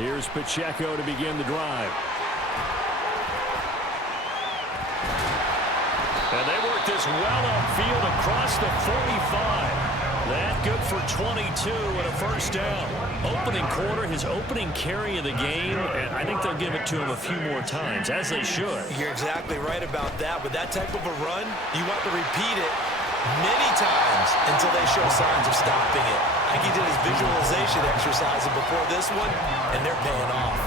Here's Pacheco to begin the drive. And they work this well upfield across the 45. That good for 22 and a first down. Opening quarter, his opening carry of the game, and I think they'll give it to him a few more times, as they should. You're exactly right about that. With that type of a run, you want to repeat it many times until they show signs of stopping it. I think he did his visualization exercise before this one, and they're paying off.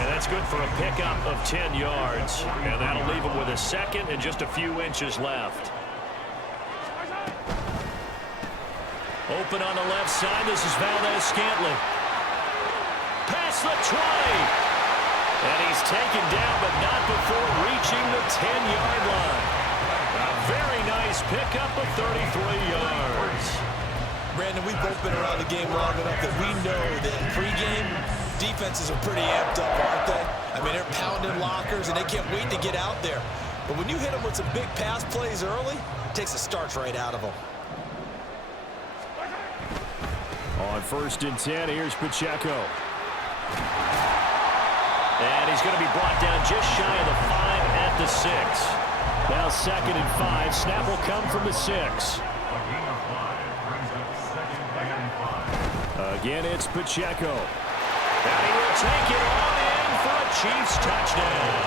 And that's good for a pickup of 10 yards. And that'll leave him with a second and just a few inches left. Open on the left side. This is Valdez-Scantling. Past the 20. And he's taken down, but not before reaching the 10-yard line. A very nice pickup of 33 yards. Brandon, we've both been around the game long enough that we know that in pregame, defenses are pretty amped up, aren't they? I mean, they're pounding lockers, and they can't wait to get out there. But when you hit them with some big pass plays early, it takes the starch right out of them. On 1st and 10, here's Pacheco. And he's going to be brought down just shy of the 5 at the 6. Now 2nd and 5. Snap will come from the 6. Again, it's Pacheco. And he will take it on in for a Chiefs touchdown.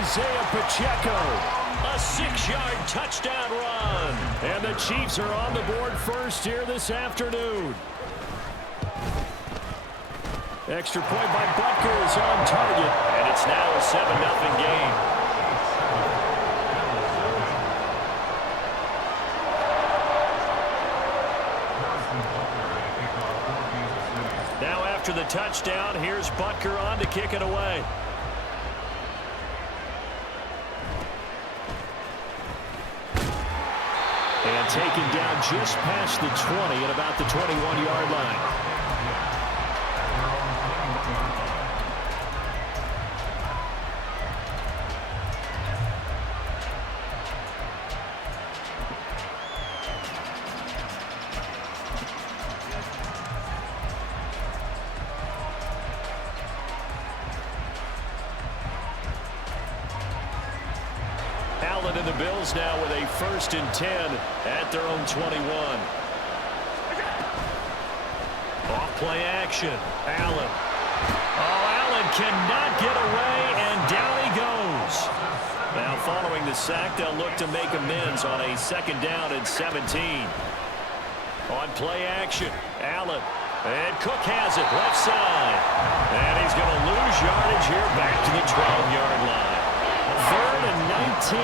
Isaiah Pacheco. A 6-yard touchdown run. And the Chiefs are on the board first here this afternoon. Extra point by Butker is on target. And it's now a 7-0 game. Now after the touchdown, here's Butker on to kick it away. And taken down just past the 20 at about the 21-yard line. Allen and the Bills now with a 1st and 10 at their own 21. Off play action. Allen. Oh, Allen cannot get away, and down he goes. Now following the sack, they'll look to make amends on a 2nd down and 17. On play action, Allen. And Cook has it left side. And he's going to lose yardage here back to the 12-yard line. 3rd and 19.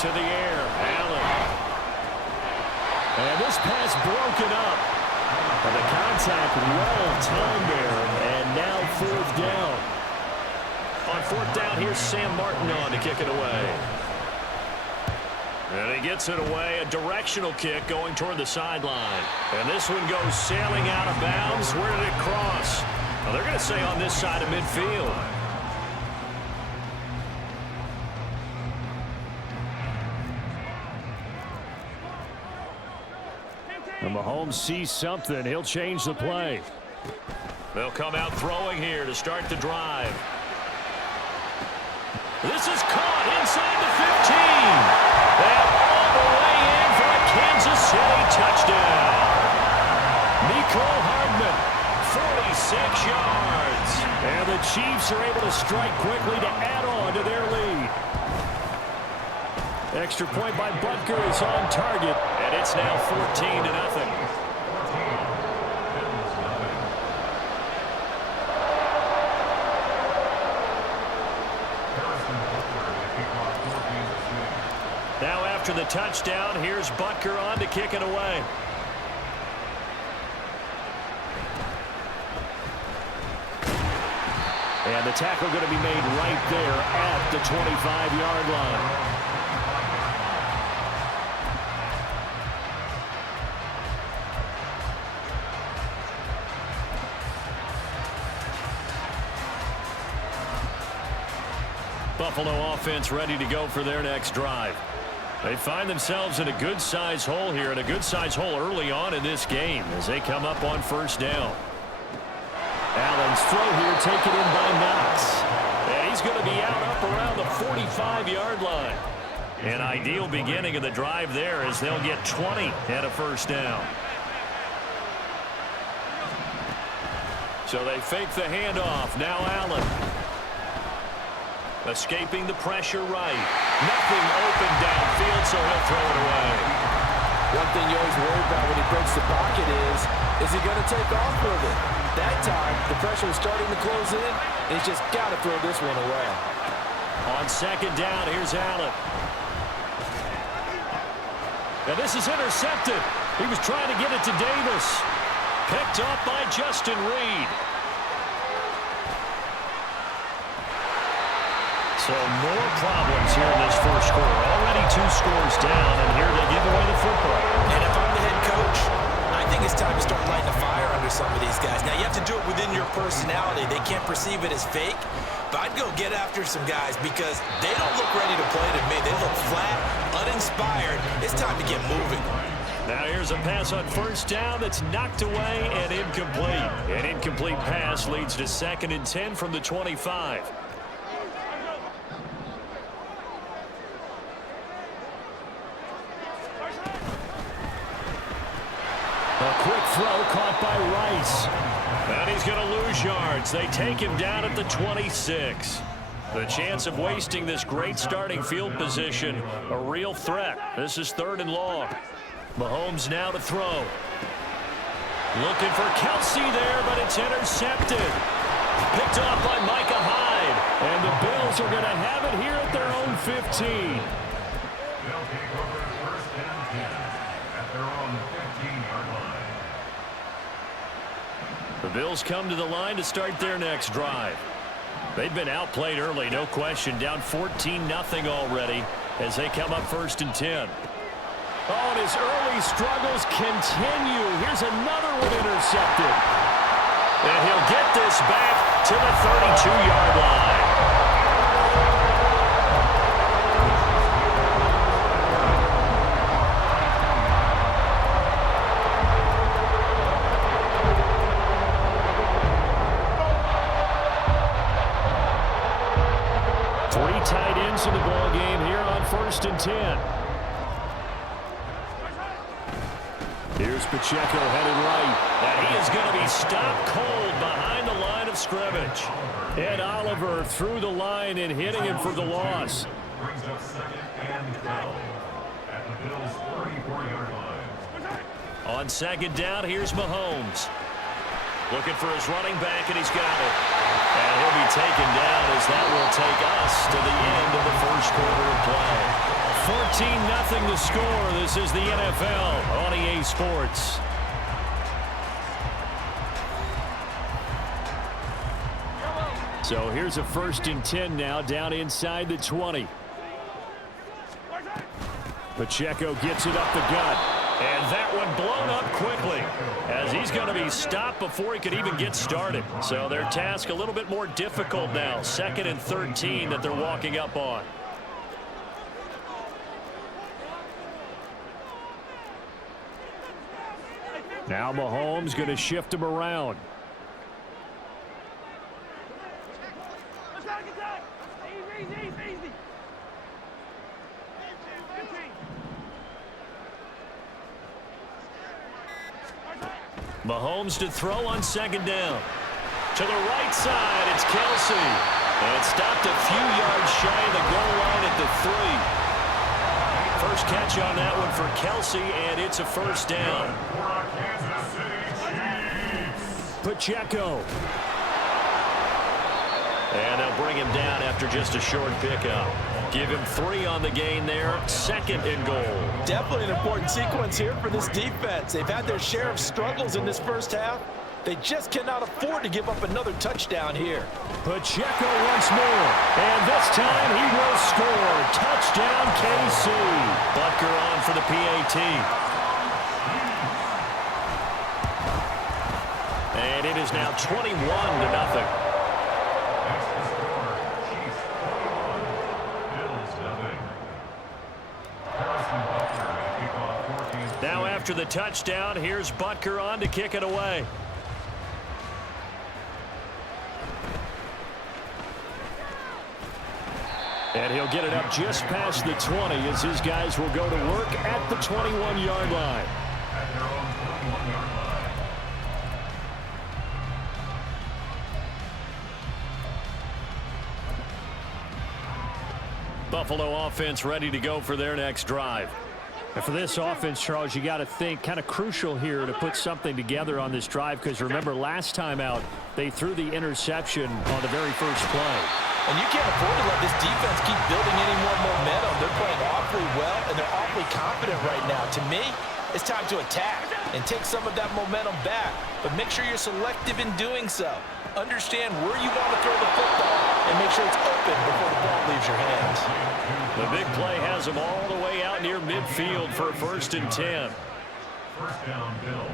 To the air, Allen. And this pass broken up. And the contact well timed there. And now 4th down. On 4th down, here's Sam Martin on to kick it away. And he gets it away. A directional kick going toward the sideline. And this one goes sailing out of bounds. Where did it cross? Well, they're going to say on this side of midfield. And Mahomes sees something. He'll change the play. They'll come out throwing here to start the drive. This is caught inside the 15. And all the way in for a Kansas City touchdown. Mecole Hardman. 46 yards. And the Chiefs are able to strike quickly to add on to their lead. Extra point by Butker is on target. And it's now 14-0. Now after the touchdown, here's Butker on to kick it away. And the tackle going to be made right there at the 25-yard line. Buffalo offense ready to go for their next drive. They find themselves in a good-sized hole here, and a good-sized hole early on in this game as they come up on first down. Allen's throw here taken in by Knox. And he's going to be out up around the 45-yard line. An ideal beginning of the drive there as they'll get 20 and a first down. So they fake the handoff. Now Allen. Escaping the pressure right. Nothing open downfield, so he'll throw it away. One thing you always worry about when he breaks the pocket is he going to take off with it? That time, the pressure was starting to close in, and he's just got to throw this one away. On second down, here's Allen. And this is intercepted. He was trying to get it to Davis. Picked up by Justin Reed. So more problems here in this first quarter. Already 2 scores down, and here they give away the football. And if I'm the head coach, I think it's time to start lighting a fire under some of these guys. Now, you have to do it within your personality. They can't perceive it as fake. But I'd go get after some guys because they don't look ready to play to me. They look flat, uninspired. It's time to get moving. Now here's a pass on first down that's knocked away and incomplete. An incomplete pass leads to 2nd and 10 from the 25. A quick throw caught by Rice. And he's going to lose yards. They take him down at the 26. The chance of wasting this great starting field position, a real threat. This is 3rd and long. Mahomes now to throw. Looking for Kelsey there, but it's intercepted. Picked off by Micah Hyde. And the Bills are going to have it here at their own 15. They'll take over 1st and 10 at their own 15-yard line. The Bills come to the line to start their next drive. They've been outplayed early, no question. Down 14-0 already as they come up 1st and 10. Oh, and his early struggles continue. Here's another one intercepted. And he'll get this back to the 32-yard line. Three tight ends in the ball game here on 1st and 10. Here's Pacheco headed right. And he is going to be stopped cold behind the line of scrimmage. Ed Oliver through the line and hitting him for the loss. Brings up 2nd and 12 at the Bills' 34-yard line. On 2nd down, here's Mahomes. Looking for his running back, and he's got it. And he'll be taken down as that will take us to the end of the first quarter of play. 14-0 the score. This is the NFL on EA Sports. So here's a 1st and 10 now down inside the 20. Pacheco gets it up the gut. And that one blown up quickly as he's going to be stopped before he could even get started. So their task a little bit more difficult now. 2nd and 13 that they're walking up on. Now Mahomes going to shift him around. Mahomes to throw on 2nd down. To the right side, it's Kelsey. And stopped a few yards shy of the goal line at the 3. First catch on that one for Kelsey, and it's a 1st down. Pacheco. And they'll bring him down after just a short pickup. Give him 3 on the gain there. 2nd and goal. Definitely an important sequence here for this defense. They've had their share of struggles in this first half. They just cannot afford to give up another touchdown here. Pacheco once more. And this time he will score. Touchdown KC. Butker on for the PAT. And it is now 21-0. After the touchdown, here's Butker on to kick it away. And he'll get it up just past the 20 as his guys will go to work at the 21-yard line. At their own 21-yard line. Buffalo offense ready to go for their next drive. And for this offense, Charles, you got to think kind of crucial here to put something together on this drive, because remember last time out they threw the interception on the very first play. And you can't afford to let this defense keep building any more momentum. They're playing awfully well, and they're awfully confident right now. To me, it's time to attack and take some of that momentum back. But make sure you're selective in doing so. Understand where you want to throw the football and make sure it's open before the ball leaves your hands. The big play has them all the way out near midfield for a 1st and 10. First down, Bills.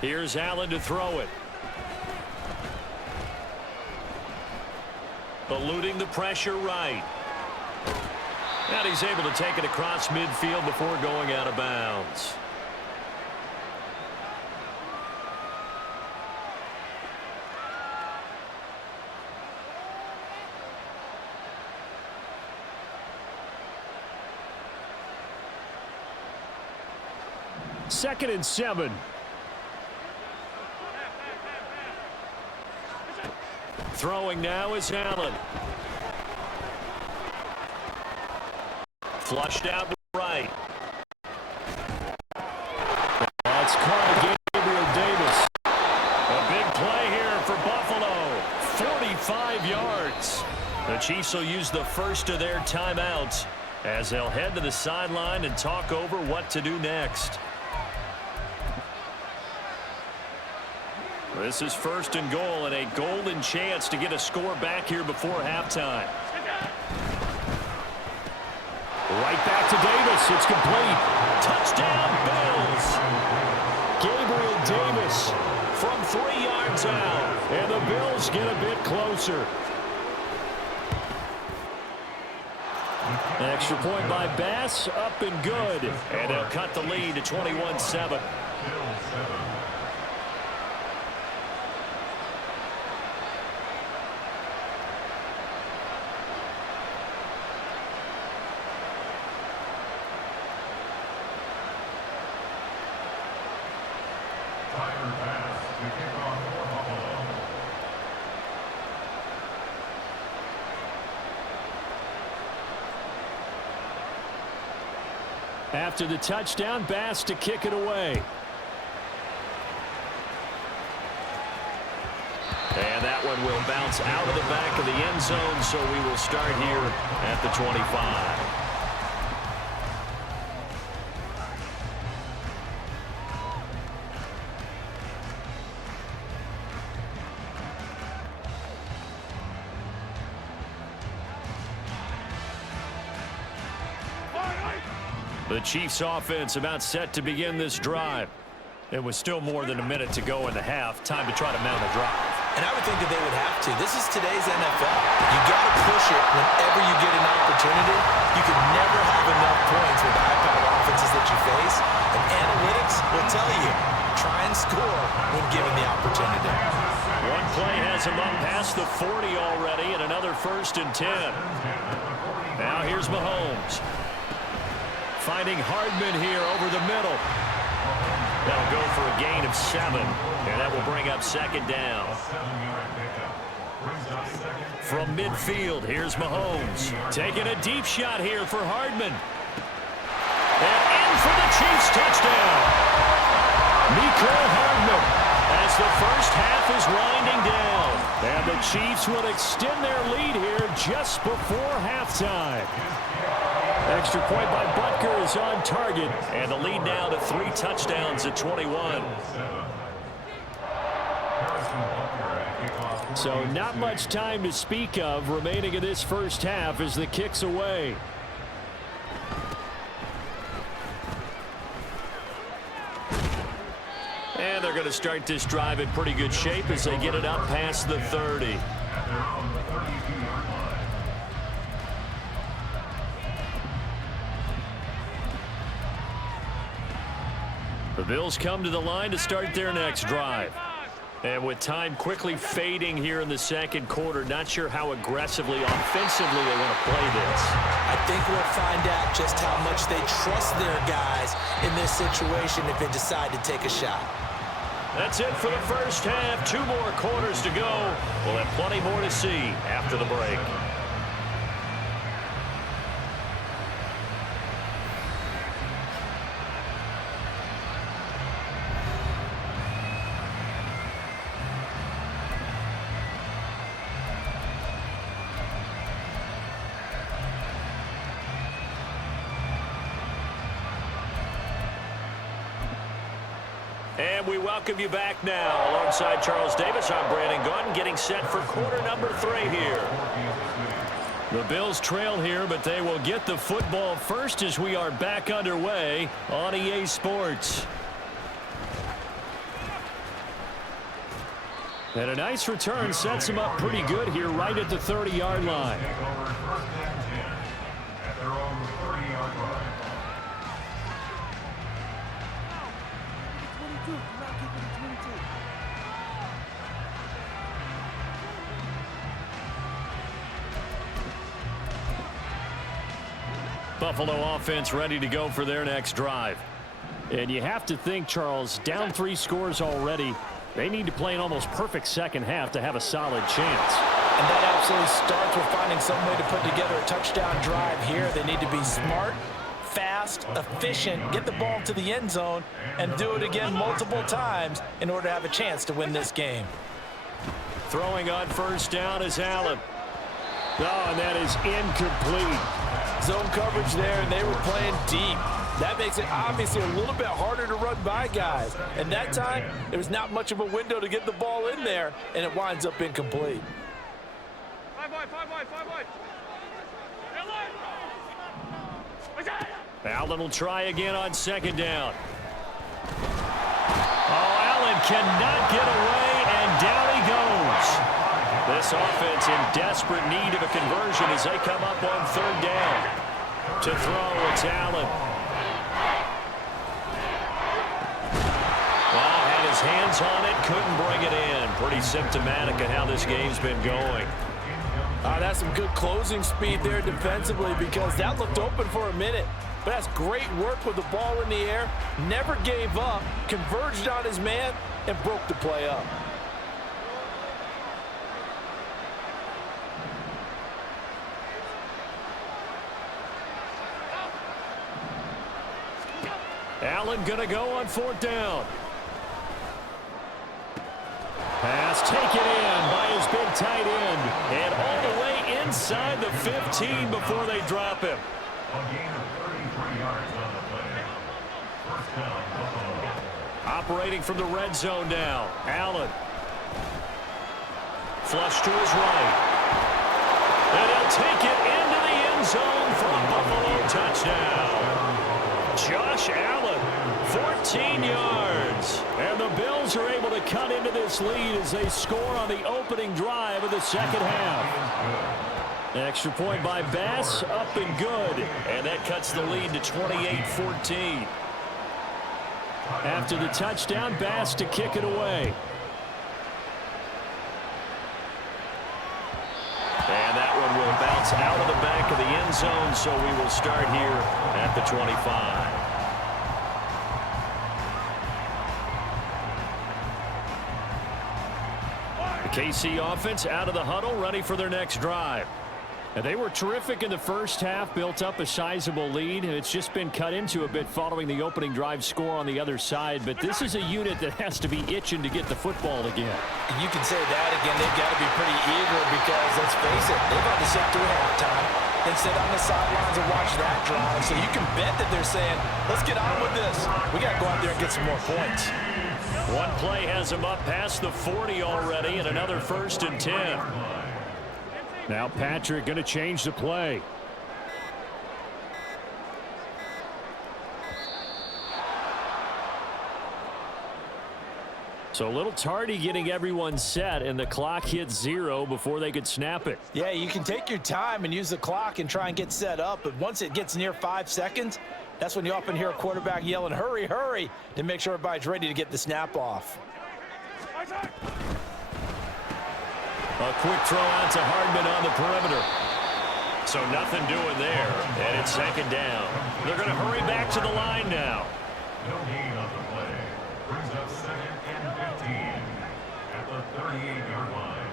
Here's Allen to throw it. Eluding the pressure right. And he's able to take it across midfield before going out of bounds. Second and 7. Throwing now is Allen. Flushed out right. That's caught Gabriel Davis. A big play here for Buffalo. 45 yards. The Chiefs will use the first of their timeouts as they'll head to the sideline and talk over what to do next. This is 1st and goal and a golden chance to get a score back here before halftime. Right back to Davis. It's complete. Touchdown, Bills. Gabriel Davis from 3 yards out. And the Bills get a bit closer. An extra point by Bass, up and good. And they'll cut the lead to 21-7. After the touchdown, Bass to kick it away. And that one will bounce out of the back of the end zone, so we will start here at the 25. The Chiefs offense about set to begin this drive. It was still more than a minute to go in the half. Time to try to mount a drive. And I would think that they would have to. This is today's NFL. You got to push it whenever you get an opportunity. You can never have enough points with the high-powered offenses that you face. And analytics will tell you, try and score when given the opportunity. One play has him up past the 40 already, and another 1st and 10. Now here's Mahomes. Finding Hardman here over the middle. That'll go for a gain of 7, and that will bring up 2nd down. From midfield, here's Mahomes. Taking a deep shot here for Hardman. And in for the Chiefs touchdown. Mecole Hardman as the first half is winding down. And the Chiefs will extend their lead here just before halftime. Extra point by Butker is on target, and the lead now to 3 touchdowns at 21. So not much time to speak of remaining in this first half as the kick's away. And they're going to start this drive in pretty good shape as they get it up past the 30. Bills come to the line to start their next drive. And with time quickly fading here in the second quarter, not sure how aggressively, offensively they want to play this. I think we'll find out just how much they trust their guys in this situation if they decide to take a shot. That's it for the first half. 2 more quarters to go. We'll have plenty more to see after the break. And we welcome you back now. Alongside Charles Davis, I'm Brandon Gunn, getting set for quarter number 3 here. The Bills trail here, but they will get the football first as we are back underway on EA Sports. And a nice return sets them up pretty good here right at the 30-yard line. Buffalo offense ready to go for their next drive. And you have to think, Charles, down 3 scores already. They need to play an almost perfect second half to have a solid chance. And that absolutely starts with finding some way to put together a touchdown drive here. They need to be smart, fast, efficient, get the ball to the end zone, and do it again multiple times in order to have a chance to win this game. Throwing on first down is Allen. Oh, and that is incomplete. Zone coverage there, and they were playing deep. That makes it obviously a little bit harder to run by guys. And that time, there was not much of a window to get the ball in there, and it winds up incomplete. Allen will try again on second down. Oh, Allen cannot get away, and down he goes. This offense in desperate need of a conversion as they come up on third down. To throw, it's Allen. Well, had his hands on it, couldn't bring it in. Pretty symptomatic of how this game's been going. That's some good closing speed there defensively because that looked open for a minute. But that's great work with the ball in the air. Never gave up, converged on his man, and broke the play up. Allen going to go on fourth down. Pass taken in by his big tight end. And all the way inside the 15 before they drop him. A gain of 33 yards on the play. First down, Buffalo. Operating from the red zone now. Allen. Flush to his right. And he'll take it into the end zone for a Buffalo touchdown. Josh Allen, 14 yards. And the Bills are able to cut into this lead as they score on the opening drive of the second half. Extra point by Bass, up and good. And that cuts the lead to 28-14. After the touchdown, Bass to kick it away. And that one will bounce out of the back of the end zone, so we will start here at the 25. The KC offense out of the huddle, ready for their next drive. And they were terrific in the first half, built up a sizable lead, and it's just been cut into a bit following the opening drive score on the other side. But this is a unit that has to be itching to get the football again. And you can say that again. They've got to be pretty eager because, let's face it, they've had to sit through halftime and sit on the sidelines and watch that drive. So you can bet that they're saying, let's get on with this. We got to go out there and get some more points. One play has them up past the 40 already, and another 1st and 10. Now Patrick going to change the play. So a little tardy getting everyone set, and the clock hits 0 before they could snap it. Yeah, you can take your time and use the clock and try and get set up, but once it gets near 5 seconds, That's when you often hear a quarterback yelling, hurry, hurry, to make sure everybody's ready to get the snap off. A quick throw out to Hardman on the perimeter. So nothing doing there, and it's second down. They're going to hurry back to the line now. No gain on the play. Brings up 2nd and 15 at the 38-yard line.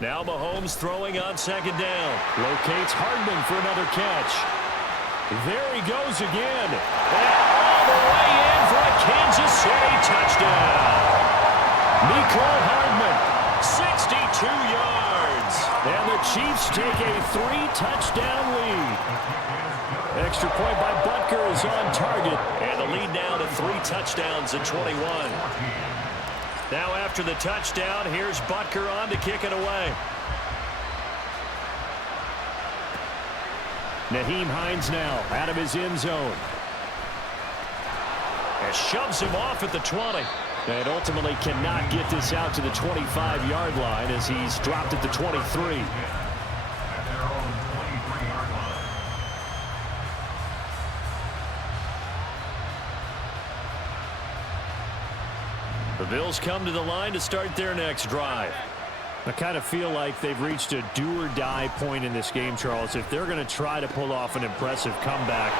Now Mahomes throwing on second down. Locates Hardman for another catch. There he goes again. And all the way in for a Kansas City touchdown. Mecole Hardman, 62 yards. And the Chiefs take a 3-touchdown lead. Extra point by Butker is on target. And the lead now to 3 touchdowns at 21. Now after the touchdown, here's Butker on to kick it away. Nyheim Hines now out of his end zone. And shoves him off at the 20. And ultimately cannot get this out to the 25-yard line as he's dropped at the 23. The Bills come to the line to start their next drive. I kind of feel like they've reached a do-or-die point in this game, Charles. If they're going to try to pull off an impressive comeback,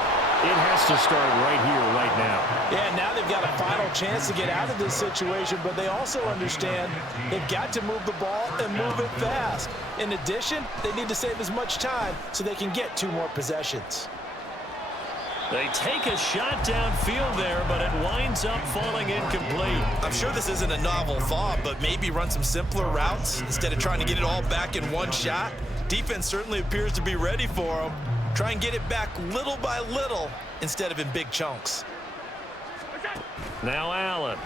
it has to start right here, right now. Yeah, now they've got a final chance to get out of this situation, but they also understand they've got to move the ball and move it fast. In addition, they need to save as much time so they can get 2 more possessions. They take a shot downfield there, but it winds up falling incomplete. I'm sure this isn't a novel thought, but maybe run some simpler routes instead of trying to get it all back in one shot. Defense certainly appears to be ready for them. Try and get it back little by little instead of in big chunks. Now Allen.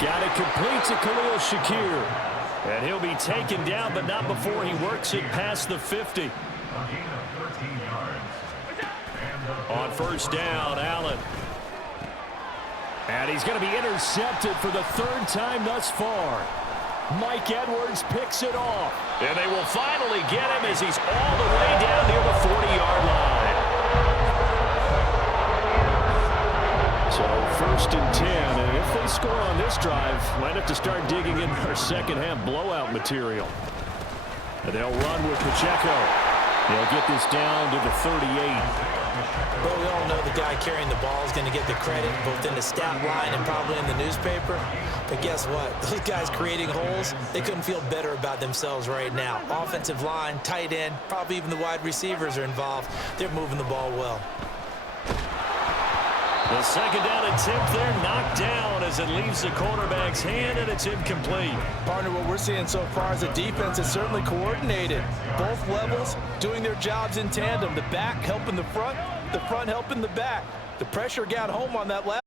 Got it complete to Khalil Shakir. And he'll be taken down, but not before he works it past the 50. On first down, Allen. And he's going to be intercepted for the 3rd time thus far. Mike Edwards picks it off. And they will finally get him as he's all the way down near the 40-yard line. So 1st and 10. And if they score on this drive, might have to start digging in our second-half blowout material. And they'll run with Pacheco. They'll get this down to the 38. But we all know the guy carrying the ball is going to get the credit both in the stat line and probably in the newspaper. But guess what? Those guys creating holes, they couldn't feel better about themselves right now. Offensive line, tight end, probably even the wide receivers are involved. They're moving the ball well. The second down attempt there knocked down as it leaves the quarterback's hand, and it's incomplete. Partner, what we're seeing so far is the defense is certainly coordinated. Both levels doing their jobs in tandem. The back helping the front helping the back. The pressure got home on that last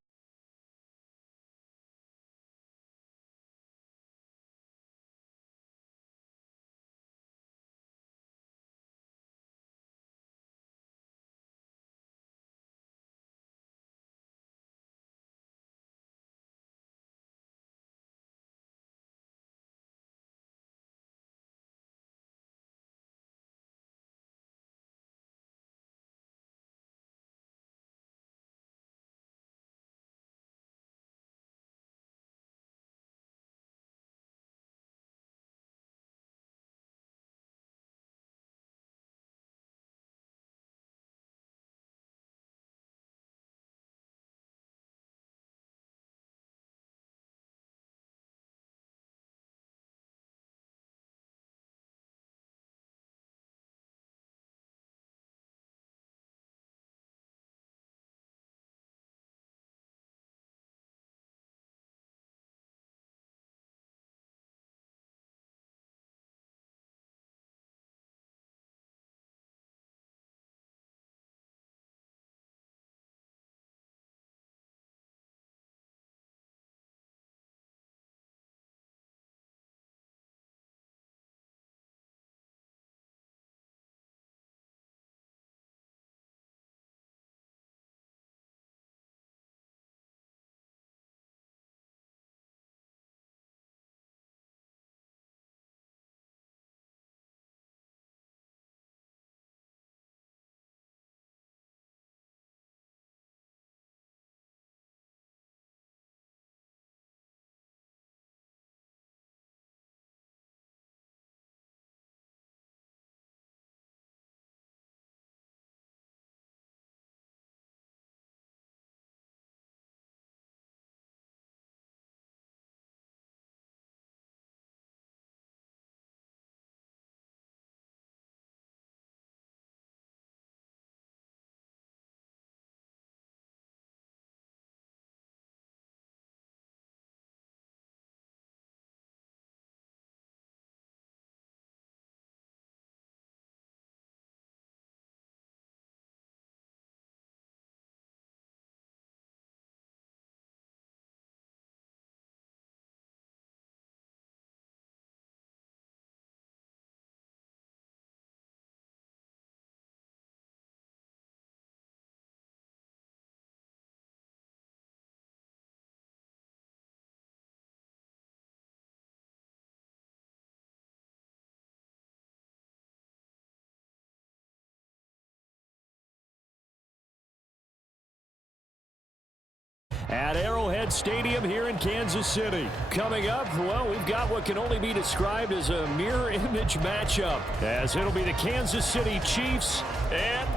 at Arrowhead Stadium here in Kansas City. Coming up, well, we've got what can only be described as a mirror image matchup, as it'll be the Kansas City Chiefs and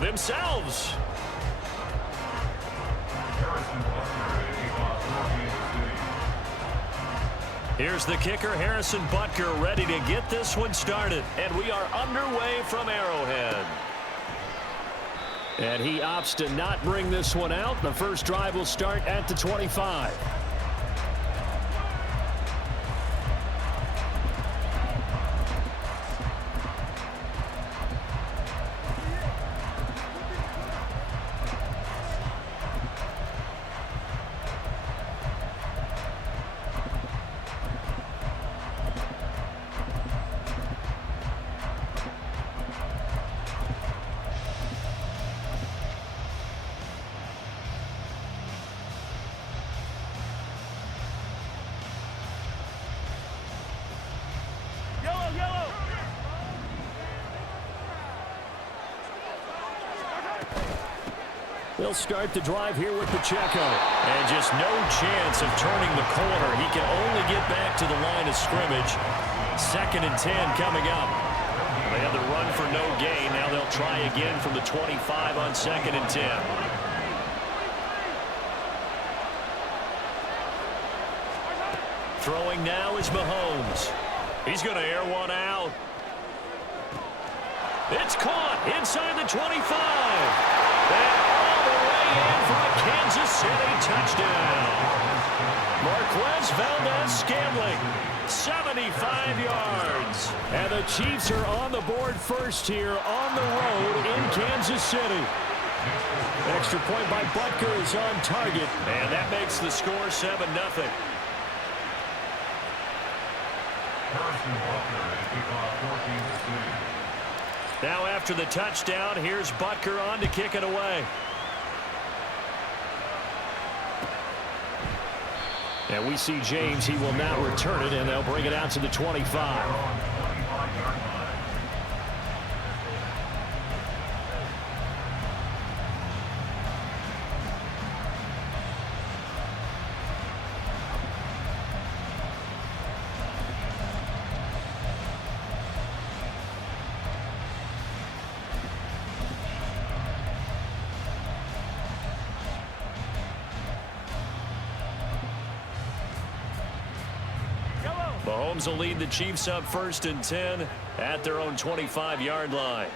themselves. Here's the kicker, Harrison Butker, ready to get this one started. And we are underway from Arrowhead. And he opts to not bring this one out. The first drive will start at the 25. They'll start the drive here with Pacheco. And just no chance of turning the corner. He can only get back to the line of scrimmage. 2nd and 10 coming up. They had the run for no gain. Now they'll try again from the 25 on 2nd and 10. Throwing now is Mahomes. He's going to air one out. It's caught inside the 25. And all the way in for a Kansas City touchdown. Marquez Valdez-Scantling, 75 yards. And the Chiefs are on the board first here on the road in Kansas City. Extra point by Butker is on target. And that makes the score 7-0. Now after the touchdown, here's Butker on to kick it away. And we see James. He will not return it, and they'll bring it out to the 25. Mahomes will lead the Chiefs up 1st and 10 at their own 25-yard line.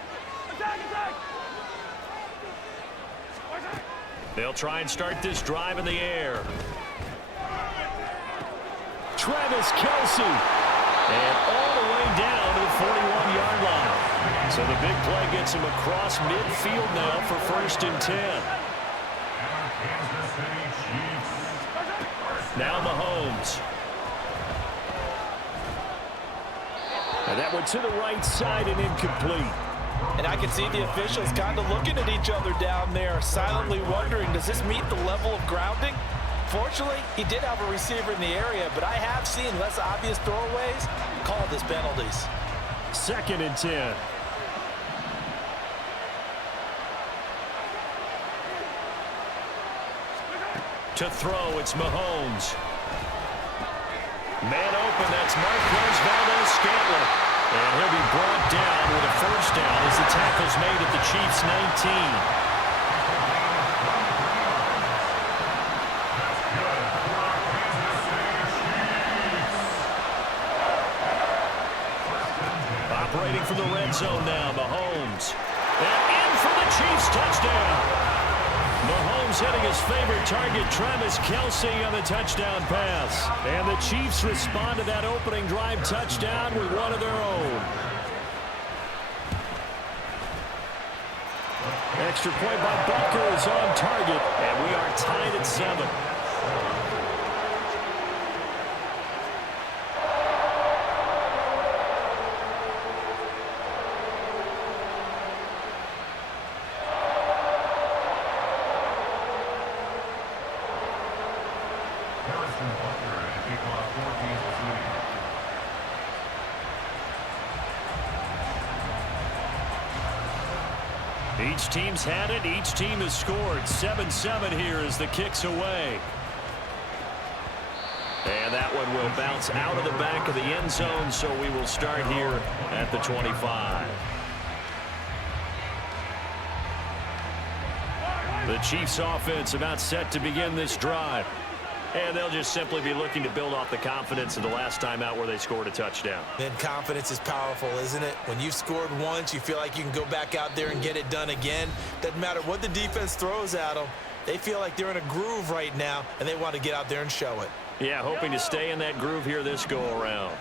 They'll try and start this drive in the air. Travis Kelce. And all the way down to the 41-yard line. So the big play gets him across midfield now for 1st and 10. Now Mahomes. And that one to the right side and incomplete. And I can see the officials kind of looking at each other down there, silently wondering, does this meet the level of grounding? Fortunately, he did have a receiver in the area, but I have seen less obvious throwaways called as penalties. 2nd and 10. To throw, it's Mahomes. Man open, that's Marquez Valdez-Scantling. And he'll be brought down with a 1st down as the tackle's made at the Chiefs' 19. Operating from the red zone now, Mahomes. And in for the Chiefs' touchdown. Mahomes hitting his favorite target, Travis Kelce, on the touchdown pass. And the Chiefs respond to that opening drive touchdown with one of their own. Extra point by Butker is on target. And we are tied at 7. Each team's had it. Each team has scored. 7-7 here as the kick's away. And that one will bounce out of the back of the end zone, so we will start here at the 25. The Chiefs offense about set to begin this drive. And they'll just simply be looking to build off the confidence of the last time out where they scored a touchdown. And confidence is powerful, isn't it? When you've scored once, you feel like you can go back out there and get it done again. Doesn't matter what the defense throws at them. They feel like they're in a groove right now, and they want to get out there and show it. Yeah, hoping to stay in that groove here this go-around.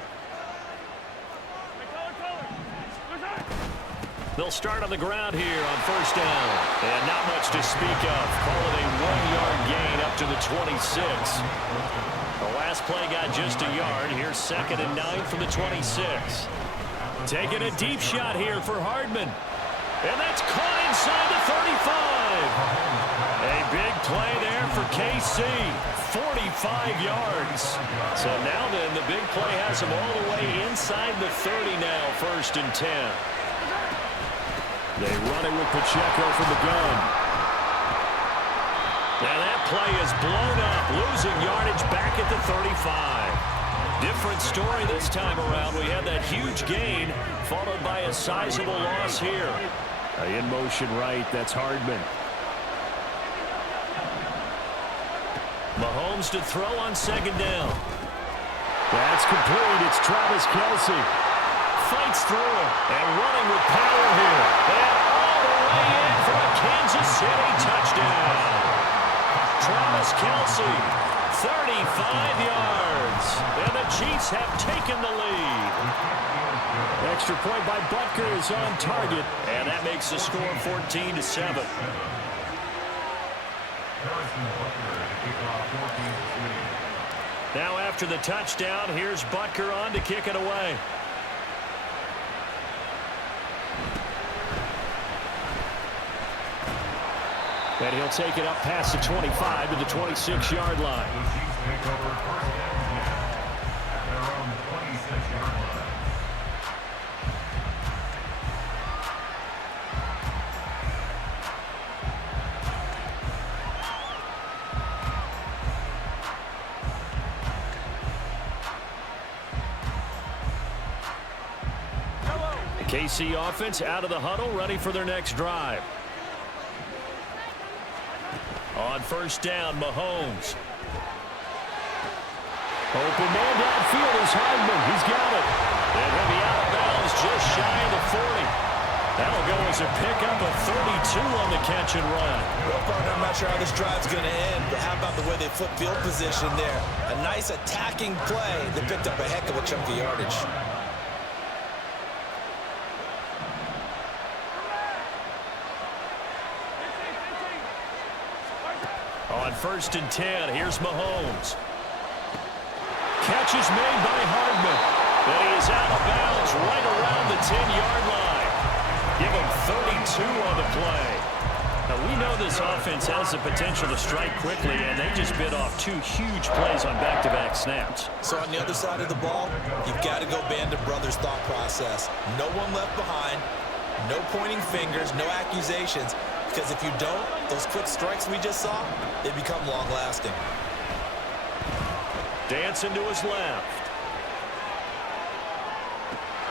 They'll start on the ground here on first down. And not much to speak of. Call it a 1-yard gain up to the 26. The last play got just a yard. Here's 2nd and 9 from the 26. Taking a deep shot here for Hardman. And that's caught inside the 35. A big play there for KC. 45 yards. So now then, the big play has them all the way inside the 30 now, 1st and 10. They run it with Pacheco from the gun. Now that play is blown up, losing yardage back at the 35. Different story this time around. We had that huge gain, followed by a sizable loss here. In motion right, that's Hardman. Mahomes to throw on 2nd down. That's complete. It's Travis Kelce. Fights through it and running with power here. And all the way in for a Kansas City touchdown. Travis Kelce, 35 yards. And the Chiefs have taken the lead. Extra point by Butker is on target. And that makes the score 14-7. Now after the touchdown, here's Butker on to kick it away. And he'll take it up past the 25 to the 26-yard line. KC offense out of the huddle, ready for their next drive. On first down, Mahomes. Open man downfield is Hardman. He's got it. And he'll be out of bounds just shy of the 40. That'll go as a pickup of 32 on the catch and run. Well, partner, I'm not sure how this drive's going to end, but how about the way they flip field position there? A nice attacking play that picked up a heck of a chunk of yardage. On 1st and 10, here's Mahomes. Catch is made by Hardman. And he is out of bounds right around the 10-yard line. Give him 32 on the play. Now, we know this offense has the potential to strike quickly, and they just bit off 2 huge plays on back-to-back snaps. So on the other side of the ball, you've got to go band of brothers thought process. No one left behind, no pointing fingers, no accusations. Because if you don't, those quick strikes we just saw, they become long-lasting. Dancing to his left.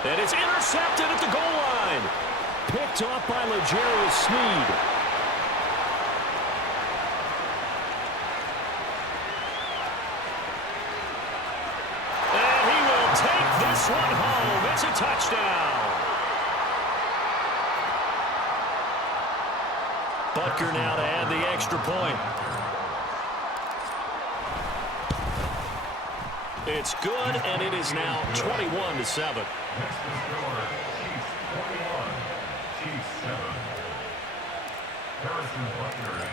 And it's intercepted at the goal line. Picked off by L'Jarius Sneed. And he will take this one home. It's a touchdown. Butker now to add the extra point. It's good, and it is now 21-7.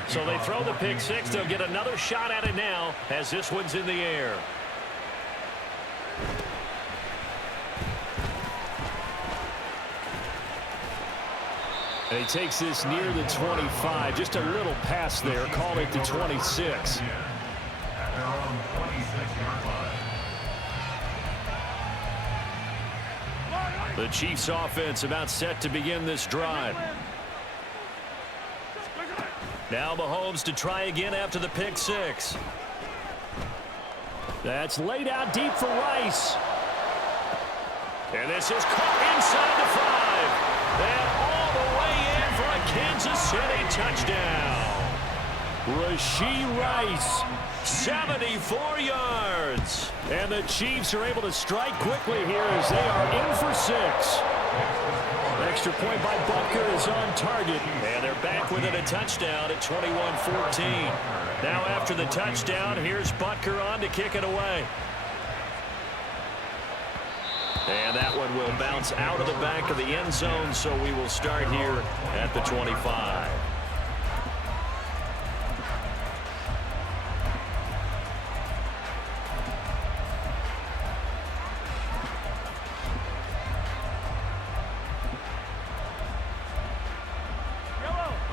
So they throw the pick six. They'll get another shot at it now as this one's in the air. And he takes this near the 25. Just a little pass there. Call it the 26. The Chiefs offense about set to begin this drive. Now Mahomes to try again after the pick six. That's laid out deep for Rice. And this is caught inside the 5. And all the way in for a Kansas City touchdown. Rashee Rice. 74 yards. And the Chiefs are able to strike quickly here as they are in for 6. Extra point by Butker is on target. And they're back within a touchdown at 21-14. Now after the touchdown, here's Butker on to kick it away. And that one will bounce out of the back of the end zone, so we will start here at the 25.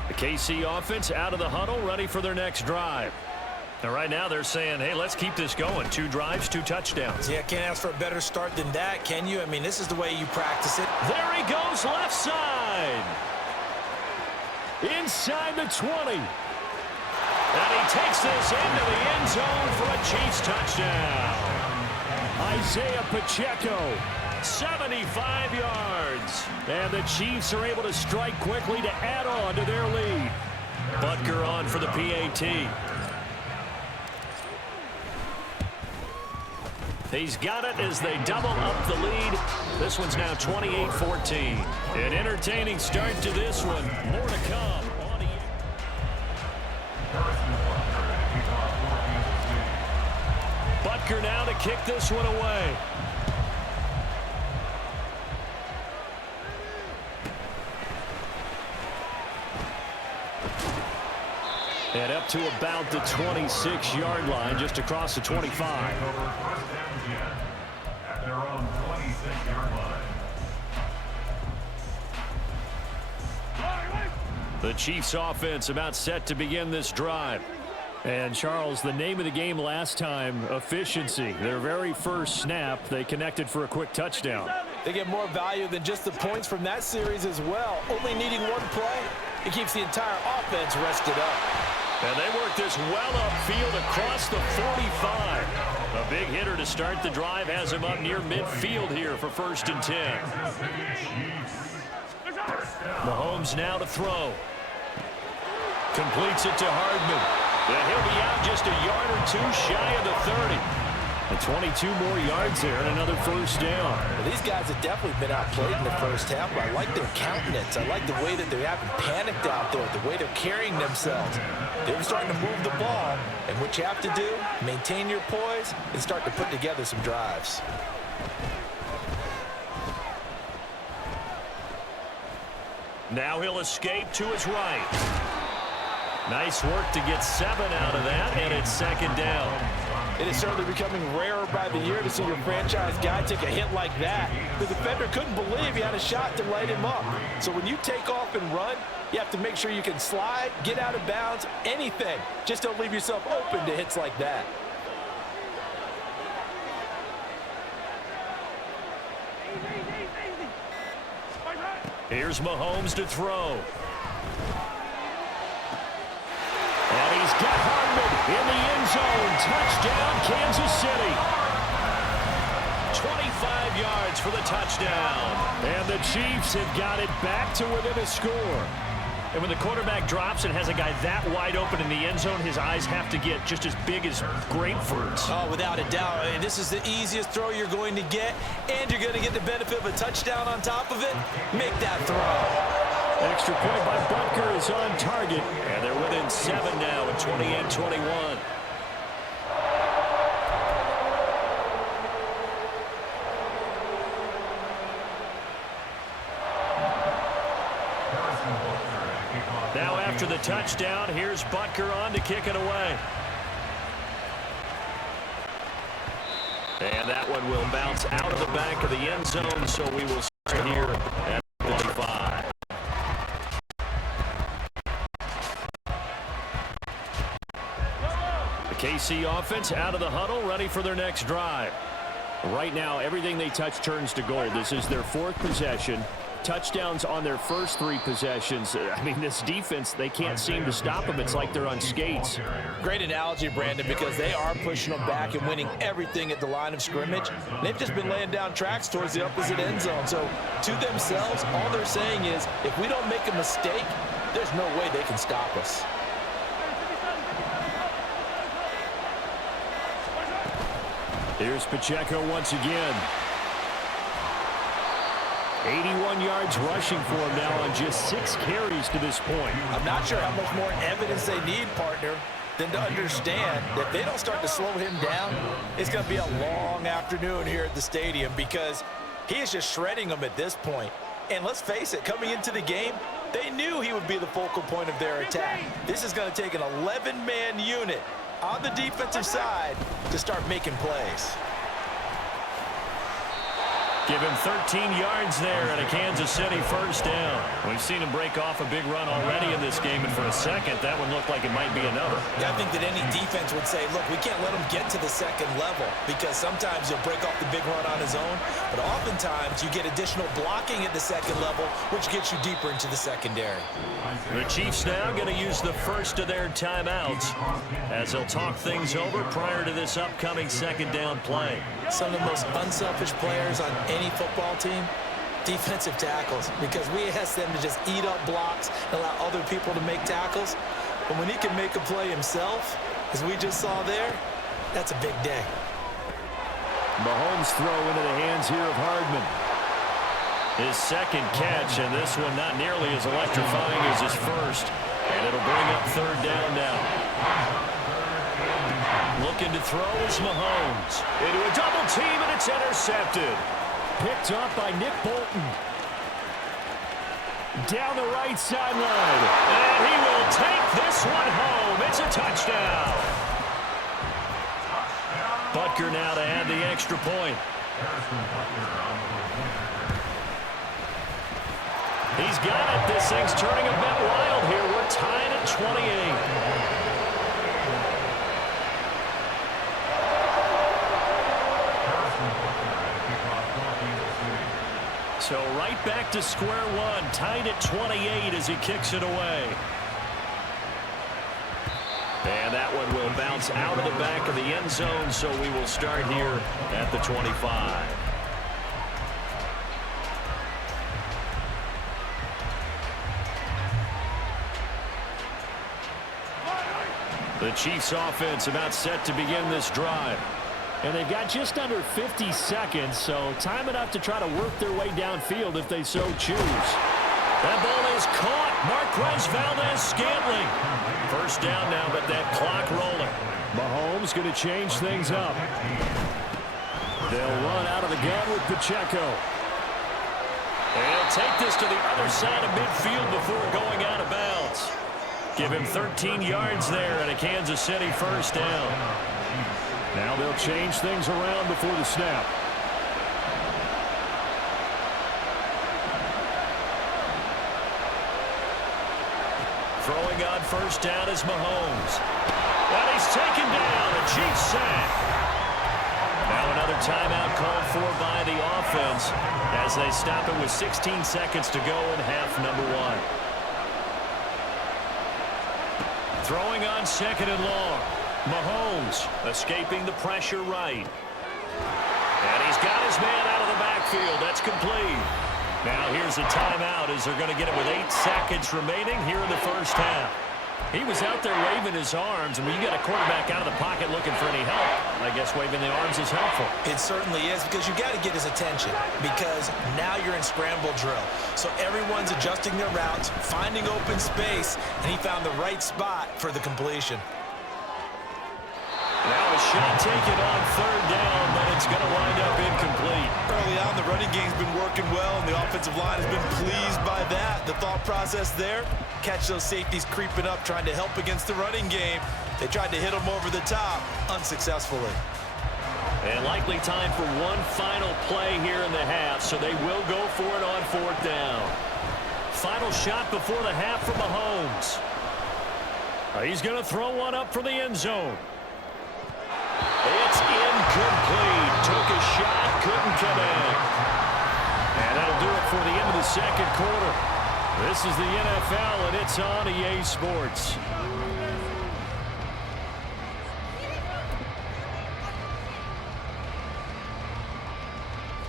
The KC offense out of the huddle, ready for their next drive. And right now they're saying, hey, let's keep this going. 2 drives, 2 touchdowns. Yeah, can't ask for a better start than that, can you? I mean, this is the way you practice it. There he goes, left side. Inside the 20. And he takes this into the end zone for a Chiefs touchdown. Isaiah Pacheco. 75 yards. And the Chiefs are able to strike quickly to add on to their lead. Butker on for the PAT. He's got it as they double up the lead. This one's now 28-14. An entertaining start to this one. More to come. Butker now to kick this one away. And up to about the 26-yard line, just across the 25. At their own 26-yard line. The Chiefs offense about set to begin this drive. And Charles, the name of the game last time, efficiency. Their very first snap, they connected for a quick touchdown. They get more value than just the points from that series as well. Only needing one play, it keeps the entire offense rested up. And they work this well upfield across the 45. A big hitter to start the drive has him up near midfield here for 1st and 10. Mahomes now to throw. Completes it to Hardman. And he'll be out just a yard or 2 shy of the 30. And 22 more yards there and another first down. Well, these guys have definitely been outplayed in the first half, but I like their countenance. I like the way that they haven't panicked out there, the way they're carrying themselves. They're starting to move the ball, and what you have to do, maintain your poise and start to put together some drives. Now he'll escape to his right. Nice work to get 7 out of that, and it's 2nd down. It is certainly becoming rarer by the year to see your franchise guy take a hit like that. The defender couldn't believe he had a shot to light him up. So when you take off and run, you have to make sure you can slide, get out of bounds, anything. Just don't leave yourself open to hits like that. Here's Mahomes to throw. And he's got Hardman in the end zone. Touchdown, Kansas City. 25 yards for the touchdown. And the Chiefs have got it back to within a score. And when the quarterback drops and has a guy that wide open in the end zone, his eyes have to get just as big as grapefruits. Oh, without a doubt. And this is the easiest throw you're going to get, and you're going to get the benefit of a touchdown on top of it. Make that throw. Extra point by Butker is on target. And they're within 7 now at 28-21. Now after the touchdown, here's Butker on to kick it away. And that one will bounce out of the back of the end zone, so we will start here at 25. The KC offense out of the huddle, ready for their next drive. Right now, everything they touch turns to gold. This is their 4th possession. touchdowns on their first 3 possessions. I mean, this defense, they can't seem to stop them. It's like they're on skates. Great analogy, Brandon, because they are pushing them back and winning everything at the line of scrimmage. They've just been laying down tracks towards the opposite end zone. So to themselves, all they're saying is, if we don't make a mistake, there's no way they can stop us. Here's Pacheco once again. 81 yards rushing for him now on just 6 carries to this point. I'm not sure how much more evidence they need, partner, than to understand that if they don't start to slow him down, it's going to be a long afternoon here at the stadium because he is just shredding them at this point. And let's face it, coming into the game, they knew he would be the focal point of their attack. This is going to take an 11-man unit on the defensive side to start making plays. Give him 13 yards there and a Kansas City first down. We've seen him break off a big run already in this game, and for a second, that one looked like it might be another. Yeah, I think that any defense would say, look, we can't let him get to the second level because sometimes he'll break off the big run on his own, but oftentimes you get additional blocking at the second level, which gets you deeper into the secondary. The Chiefs now going to use the first of their timeouts as they'll talk things over prior to this upcoming second down play. Some of the most unselfish players on any football team, defensive tackles, because we ask them to just eat up blocks and allow other people to make tackles. But when he can make a play himself, as we just saw there, that's a big day. Mahomes throw into the hands here of Hardman. His second catch, and this one not nearly as electrifying as his first. And it'll bring up third down now. Looking to throw is Mahomes. Into a double team, and it's intercepted. Picked up by Nick Bolton. Down the right sideline. And he will take this one home. It's a touchdown. Butker now to add the extra point. He's got it. This thing's turning a bit wild here. We're tied at 28. So right back to square one, tied at 28 as he kicks it away. And that one will bounce out of the back of the end zone, so we will start here at the 25. The Chiefs offense about set to begin this drive. And they've got just under 50 seconds, so time enough to try to work their way downfield if they so choose. That ball is caught. Marquez Valdez-Scantling. First down now, but that clock rolling. Mahomes going to change things up. They'll run out of the gun with Pacheco. And he'll take this to the other side of midfield before going out of bounds. Give him 13 yards there and a Kansas City first down. Now they'll change things around before the snap. Throwing on first down is Mahomes. And he's taken down. A Chiefs sack. Now another timeout called for by the offense as they stop it with 16 seconds to go in half number one. Throwing on second and long. Mahomes escaping the pressure right. And he's got his man out of the backfield. That's complete. Now here's a timeout as they're going to get it with 8 seconds remaining here in the first half. He was out there waving his arms, and when you got a quarterback out of the pocket looking for any help, I guess waving the arms is helpful. It certainly is, because you got to get his attention, because now you're in scramble drill. So everyone's adjusting their routes, finding open space, and he found the right spot for the completion. Now a shot taken on third down, but it's going to wind up incomplete. Early on, the running game's been working well, and the offensive line has been pleased by that. The thought process there, catch those safeties creeping up, trying to help against the running game. They tried to hit them over the top, unsuccessfully. And likely time for one final play here in the half, so they will go for it on fourth down. Final shot before the half for Mahomes. He's going to throw one up for the end zone. It's incomplete. Took a shot, couldn't connect. And that'll do it before the end of the second quarter. This is the NFL, and it's on EA Sports.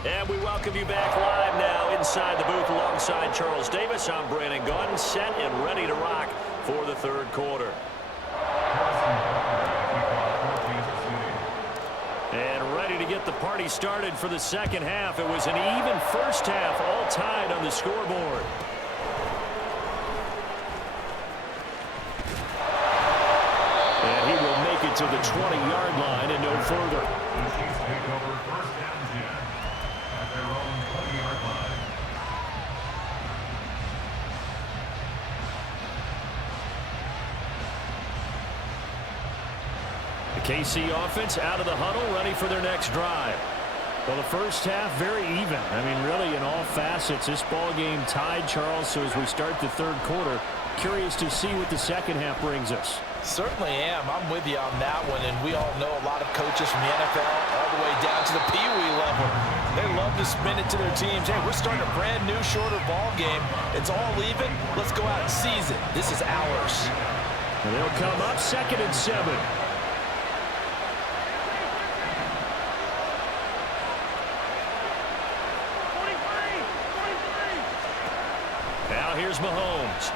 And we welcome you back live now inside the booth alongside Charles Davis. I'm Brandon Gaudin, set and ready to rock for the third quarter. And ready to get the party started for the second half. It was an even first half, all tied on the scoreboard. And he will make it to the 20-yard line and no further. KC offense out of the huddle, ready for their next drive. Well, the first half, very even. I mean, really, in all facets, this ball game tied, Charles. So as we start the third quarter, curious to see what the second half brings us. Certainly am. I'm with you on that one. And we all know a lot of coaches from the NFL all the way down to the Pee Wee level. They love to spin it to their teams. Hey, we're starting a brand new, shorter ball game. It's all even. Let's go out and seize it. This is ours. And they'll come up 2nd and 7. Now here's Mahomes.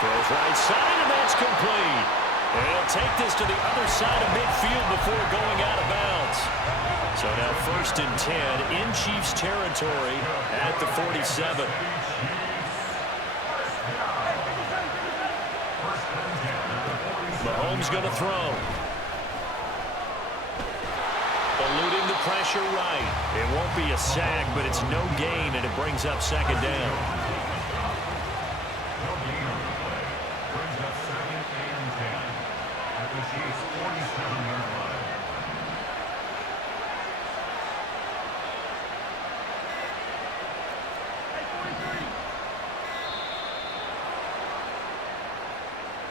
Throws right side, and that's complete. And he'll take this to the other side of midfield before going out of bounds. So now 1st and 10 in Chiefs territory at the 47. Mahomes going to throw. Eluding the pressure right. It won't be a sag, but it's no gain, and it brings up 2nd down.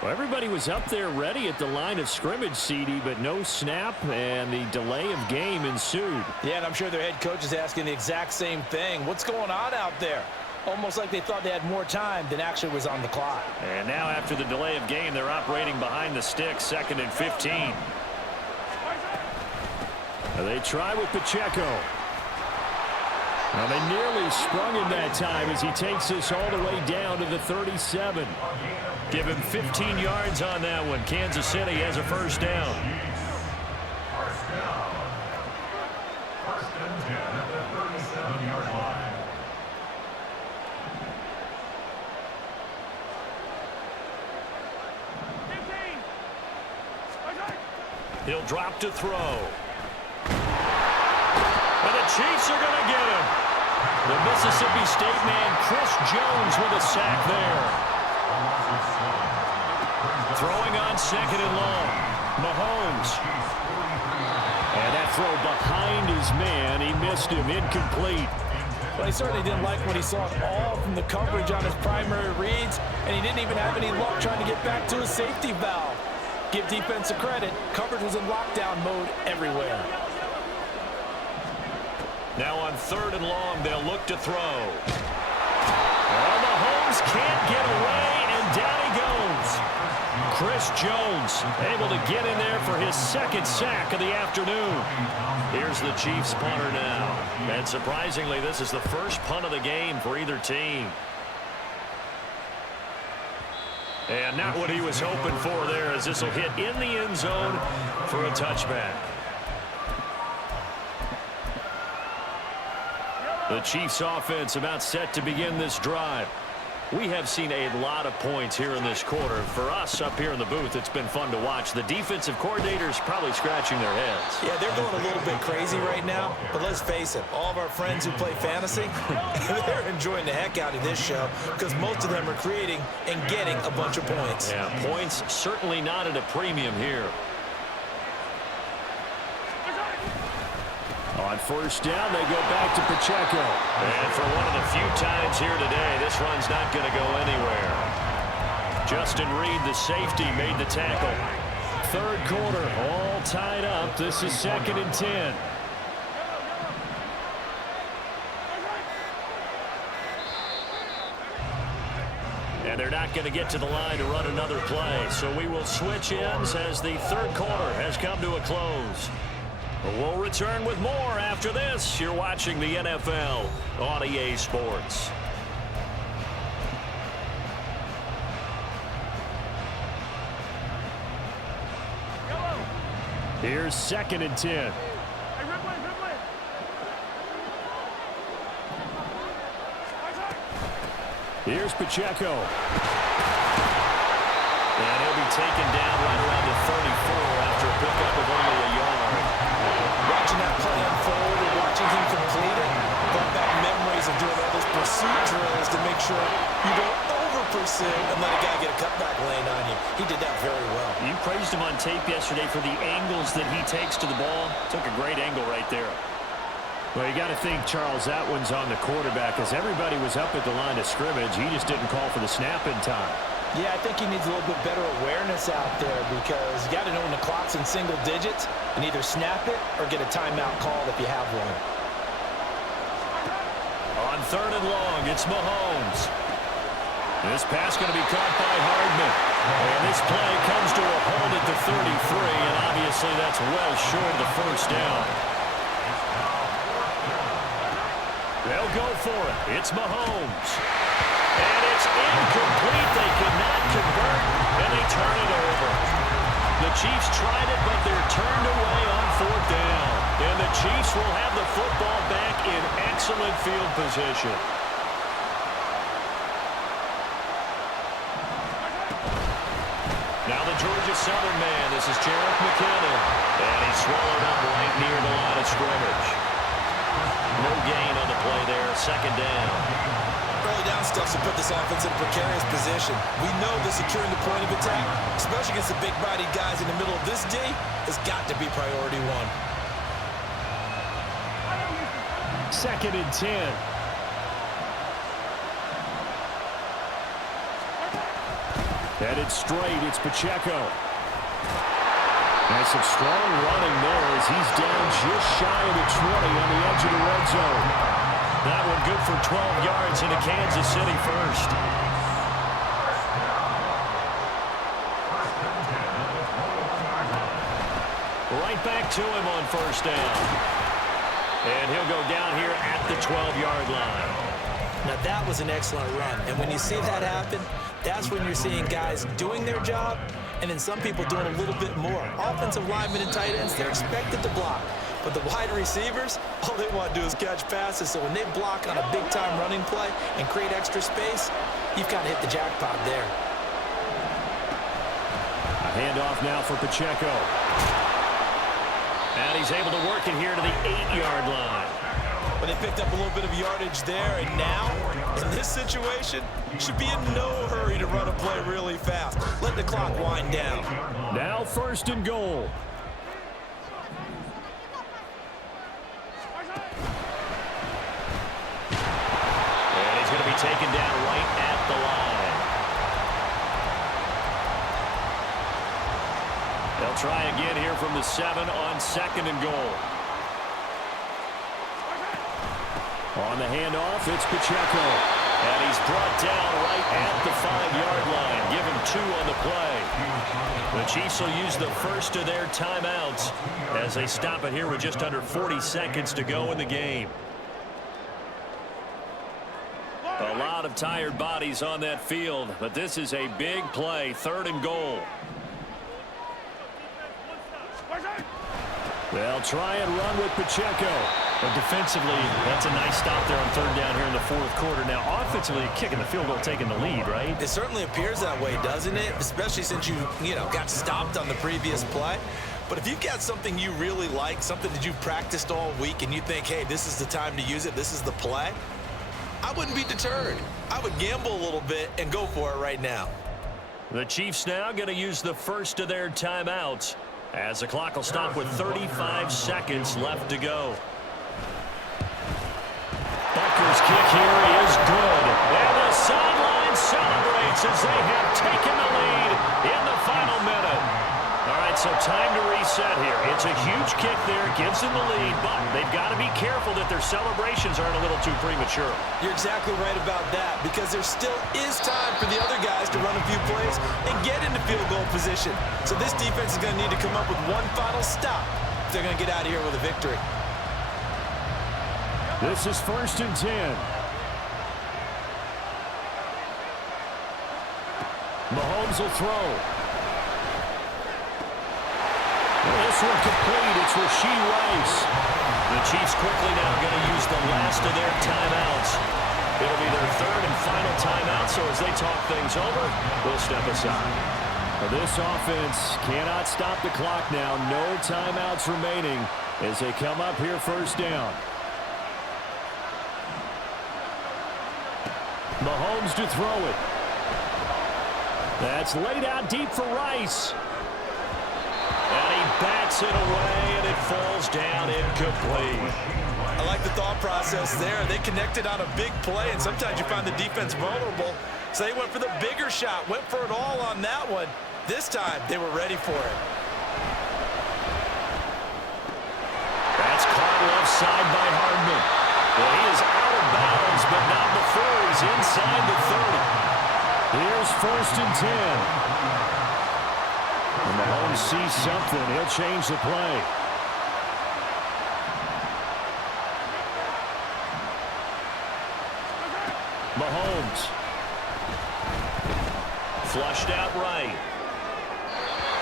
Well, everybody was up there ready at the line of scrimmage, CD, but no snap, and the delay of game ensued. Yeah, and I'm sure their head coach is asking the exact same thing. What's going on out there? Almost like they thought they had more time than actually was on the clock. And now after the delay of game, they're operating behind the sticks, 2nd and 15. Now they try with Pacheco. Now they nearly sprung him that time as he takes this all the way down to the 37. Give him 15 yards on that one. Kansas City has a 1st down. First and 10 at the 37-yard line. He'll drop to throw. And the Chiefs are going to get him. The Mississippi State man, Chris Jones, with a sack there. Throwing on 2nd and long. Mahomes. And that throw behind his man. He missed him. Incomplete. Well, he certainly didn't like what he saw all from the coverage on his primary reads, and he didn't even have any luck trying to get back to his safety valve. Give defense a credit. Coverage was in lockdown mode everywhere. Now on 3rd and long, they'll look to throw. Well, Mahomes can't get away, and down he goes. Chris Jones able to get in there for his 2nd sack of the afternoon. Here's the Chiefs punter now. And surprisingly, this is the first punt of the game for either team. And not what he was hoping for there, as this will hit in the end zone for a touchback. The Chiefs offense about set to begin this drive. We have seen a lot of points here in this quarter. For us up here in the booth, it's been fun to watch. The defensive coordinators probably scratching their heads. Yeah, they're going a little bit crazy right now, but let's face it, all of our friends who play fantasy, they're enjoying the heck out of this show because most of them are creating and getting a bunch of points. Yeah, points certainly not at a premium here. On 1st down, they go back to Pacheco. And for one of the few times here today, this run's not going to go anywhere. Justin Reed, the safety, made the tackle. 3rd quarter, all tied up. This is 2nd and 10. not going to get to the line to run another play. So we will switch ends as the third quarter has come to a close. We'll return with more after this. You're watching the NFL on EA Sports. Here's 2nd and 10. Here's Pacheco. And he'll be taken down right around the 34 after a pickup of only a yard. Watching that play unfold and watching him complete it brought back memories of doing all those pursuit drills to make sure you don't over-pursue and let a guy get a cutback lane on you. He did that very well. You praised him on tape yesterday for the angles that he takes to the ball. Took a great angle right there. Well, you got to think, Charles, that one's on the quarterback as everybody was up at the line of scrimmage. He just didn't call for the snap in time. Yeah, I think he needs a little bit better awareness out there because you got to know when the clock's in single digits and either snap it or get a timeout called if you have one. On 3rd and long, it's Mahomes. This pass going to be caught by Hardman. And this play comes to a hold at the 33, and obviously that's well short of the first down. They'll go for it. It's Mahomes. And it's incomplete. They cannot convert, and they turn it over. The Chiefs tried it, but they're turned away on 4th down. And the Chiefs will have the football back in excellent field position. Now the Georgia Southern man. This is Jarek McKinnon. And he's swallowed up right near the line of scrimmage. No gain on the play there. 2nd down. Early down stuff to put this offense in a precarious position. We know that securing the point of attack, especially against the big-bodied guys in the middle of this D, has got to be priority one. 2nd and 10. Headed straight, it's Pacheco. And some strong running there as he's down just shy of the 20 on the edge of the red zone. That one good for 12 yards into Kansas City first. Right back to him on 1st down. And he'll go down here at the 12-yard line. Now, that was an excellent run. And when you see that happen, that's when you're seeing guys doing their job and then some people doing a little bit more. Offensive linemen and tight ends, they're expected to block. But the wide receivers, all they want to do is catch passes. So when they block on a big-time running play and create extra space, you've got to hit the jackpot there. A handoff now for Pacheco. And he's able to work it here to the 8-yard line. But they picked up a little bit of yardage there, and now, in this situation, should be in no hurry to run a play really fast. Let the clock wind down. Now 1st and goal. And he's going to be taken down right at the line. They'll try again here from the 7 on 2nd and goal. On the handoff, it's Pacheco. And he's brought down right at the 5-yard line. Give him 2 on the play. The Chiefs will use the first of their timeouts as they stop it here with just under 40 seconds to go in the game. A lot of tired bodies on that field, but this is a big play, 3rd and goal. They'll try and run with Pacheco. But defensively, that's a nice stop there on 3rd down here in the 4th quarter. Now, offensively, kicking the field goal, taking the lead, right? It certainly appears that way, doesn't it? Especially since you got stopped on the previous play. But if you've got something you really like, something that you've practiced all week, and you think, hey, this is the time to use it, this is the play, I wouldn't be deterred. I would gamble a little bit and go for it right now. The Chiefs now going to use the first of their timeouts as the clock will stop with 35 seconds left to go. Butker's kick here is good. And the sideline celebrates as they have taken the lead in the final minute. All right, so time to reset here. It's a huge kick there, gives them the lead, but they've got to be careful that their celebrations aren't a little too premature. You're exactly right about that, because there still is time for the other guys to run a few plays and get into field goal position. So this defense is going to need to come up with one final stop if they're going to get out of here with a victory. This is 1st and 10. Mahomes will throw. This one complete. It's Rashee Rice. The Chiefs quickly now going to use the last of their timeouts. It'll be their 3rd and final timeout, so as they talk things over, we'll step aside. This offense cannot stop the clock now. No timeouts remaining as they come up here 1st down. Mahomes to throw it. That's laid out deep for Rice. And he bats it away, and it falls down incomplete. I like the thought process there. They connected on a big play, and sometimes you find the defense vulnerable. So they went for the bigger shot, went for it all on that one. This time, they were ready for it. That's caught offside by Hardman. Well, he is out of bounds, but not before he's inside the 30. Here's 1st and 10. And Mahomes sees something. He'll change the play. Mahomes. Flushed out right.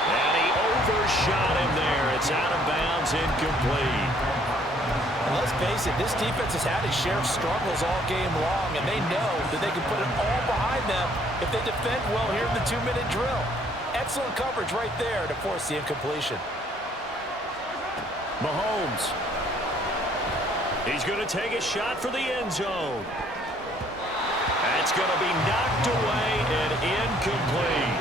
And he overshot him there. It's out of bounds, incomplete. And let's face it, this defense has had its share of struggles all game long, and they know that they can put it all behind them if they defend well here in the 2-minute drill. Excellent coverage right there to force the incompletion. Mahomes. He's going to take a shot for the end zone. That's going to be knocked away and incomplete.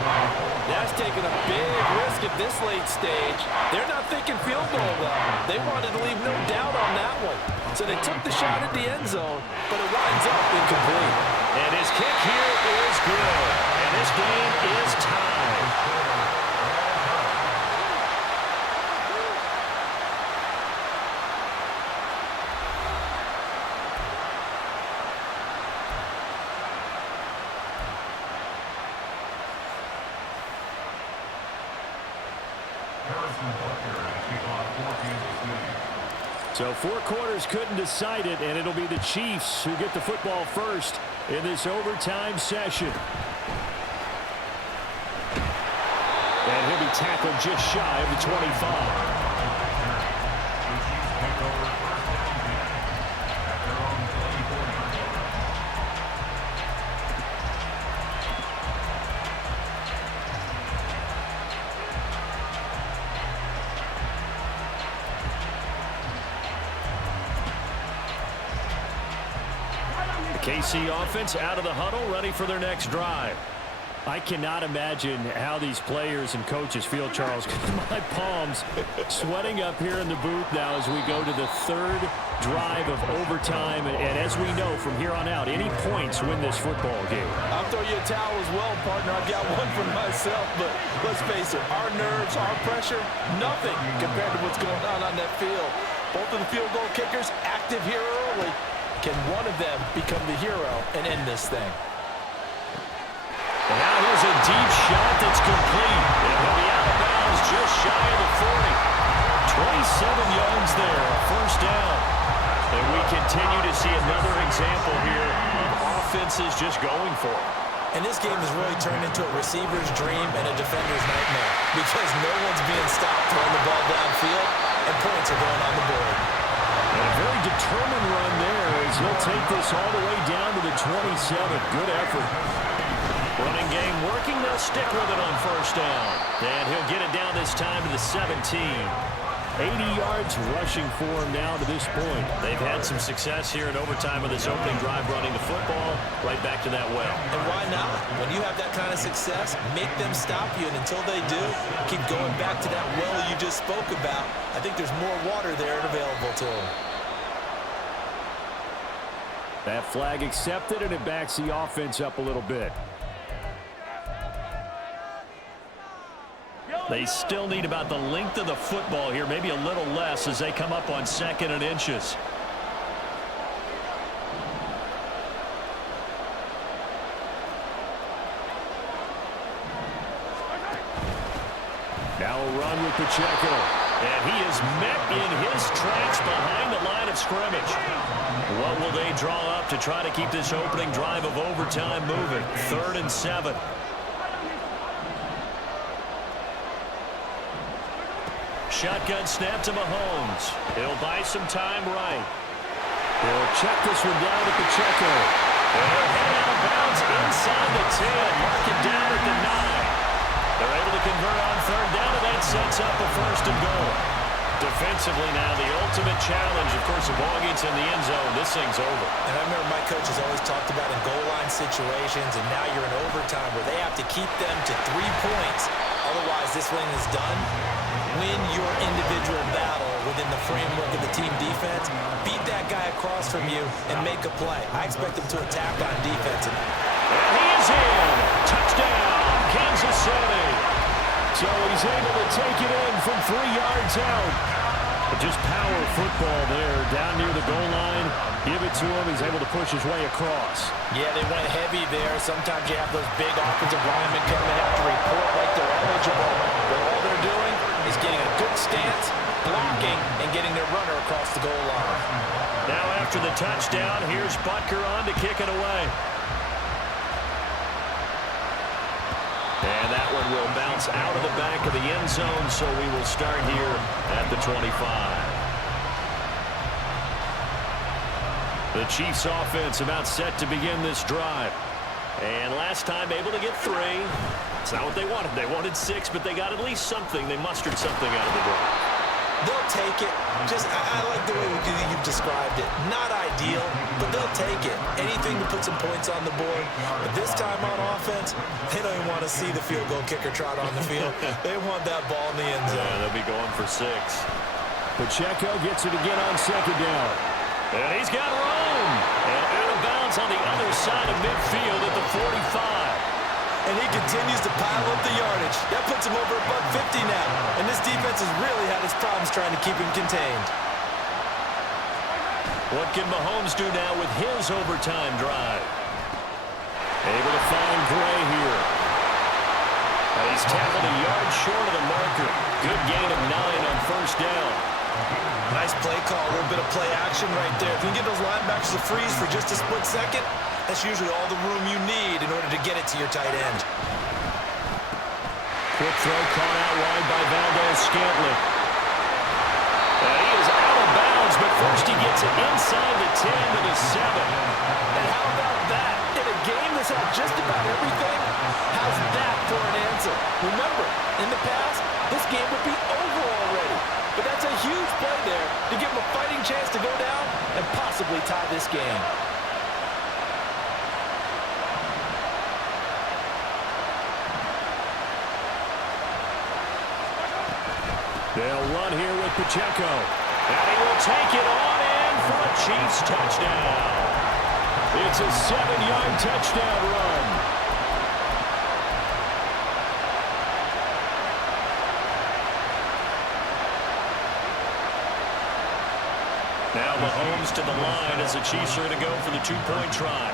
That's taking a big risk at this late stage. They're not thinking field goal, though. They wanted to leave no doubt on that one. So they took the shot at the end zone, but it winds up incomplete. And his kick here is good. And this game is tied. So 4 quarters couldn't decide it, and it'll be the Chiefs who get the football first in this overtime session. And he'll be tackled just shy of the 25. KC offense out of the huddle, ready for their next drive. I cannot imagine how these players and coaches feel, Charles. My palms sweating up here in the booth now as we go to the 3rd drive of overtime. And as we know, from here on out, any points win this football game. I'll throw you a towel as well, partner. I've got one for myself, but let's face it, our nerves, our pressure, nothing compared to what's going on that field. Both of the field goal kickers active here early. Can one of them become the hero and end this thing? And now here's a deep shot that's complete. It'll be out of bounds just shy of the 40. 27 yards there, a 1st down. And we continue to see another example here of offenses just going for it. And this game has really turned into a receiver's dream and a defender's nightmare, because no one's being stopped throwing the ball downfield, and points are going on the board. And a very determined run there as he'll take this all the way down to the 27. Good effort. Running game working. They'll stick with it on 1st down. And he'll get it down this time to the 17. 80 yards rushing for him now to this point. They've had some success here in overtime of this opening drive running the football right back to that well. And why not? When you have that kind of success, make them stop you. And until they do, keep going back to that well you just spoke about. I think there's more water there and available to them. That flag accepted, and it backs the offense up a little bit. They still need about the length of the football here, maybe a little less as they come up on 2nd and inches. Now a run with Pacheco. And he is met in his tracks behind the line of scrimmage. What will they draw up to try to keep this opening drive of overtime moving? 3rd and 7. Shotgun snap to Mahomes. He'll buy some time right. He'll check this one down to Pacheco. They'll head out of bounds inside the 10. Mark it down at the 9. They're able to convert on 3rd down, and that sets up a 1st and goal. Defensively now, the ultimate challenge. Of course, the ball gets in the end zone. This thing's over. And I remember my coach has always talked about in goal line situations, and now you're in overtime where they have to keep them to 3 points. Otherwise, this thing is done. Win your individual battle within the framework of the team defense. Beat that guy across from you and make a play. I expect them to attack on defense. And he is in. Touchdown, Kansas City. So he's able to take it in from 3 yards out. But just power football there down near the goal line. Give it to him. He's able to push his way across. Yeah, they went heavy there. Sometimes you have those big offensive linemen come and have to report like they're eligible. But all they're doing is getting a good stance, blocking, and getting their runner across the goal line. Now after the touchdown, here's Butker on to kick it away. And that one will bounce out of the back of the end zone, so we will start here at the 25. The Chiefs offense about set to begin this drive. And last time able to get 3. It's not what they wanted. They wanted 6, but they got at least something. They mustered something out of the drive. They'll take it. I like the way you've described it. Not ideal, but they'll take it. Anything to put some points on the board. But this time on offense, they don't even want to see the field goal kicker trot on the field. They want that ball in the end zone. Yeah, they'll be going for 6. Pacheco gets it again on 2nd down. And he's got room. And out of bounds on the other side of midfield at the 45. And he continues to pile up the yardage. That puts him over $150 now. And this defense has really had its problems trying to keep him contained. What can Mahomes do now with his overtime drive? Able to find Gray here. And he's tackled a yard short of the marker. Good gain of 9 on 1st down. Nice play call, a little bit of play action right there. If you can get those linebackers to freeze for just a split second, that's usually all the room you need in order to get it to your tight end. Quick throw caught out wide by Valdez-Scantling. And he is out of bounds, but first he gets it inside the 10 to the 7. And how about that? In a game that's had just about everything, how's that for an answer? Remember, in the past, this game would be over already. But that's a huge play there to give him a fighting chance to go down and possibly tie this game. They'll run here with Pacheco. And he will take it on in for a Chiefs touchdown. It's a 7-yard touchdown run. Now Mahomes to the line as the Chiefs are going to go for the 2-point try.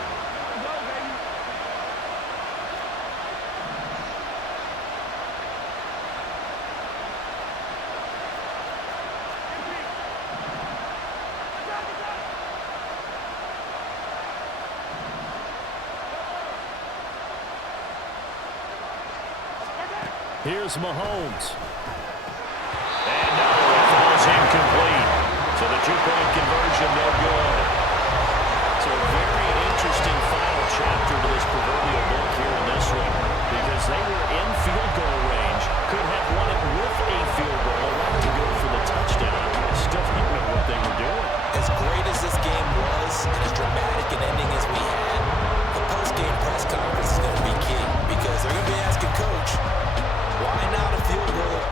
Here's Mahomes. And no, it falls incomplete. So the 2-point conversion, no good. So a very interesting final chapter to this proverbial book here in this one, because they were in field goal range, could have won it with a field goal, allowed to go for the touchdown. I still don't know what they were doing. As great as this game was, and as dramatic an ending as we had, the post-game press conference is going to be key, because they're going to be asking Coach, why not a field goal?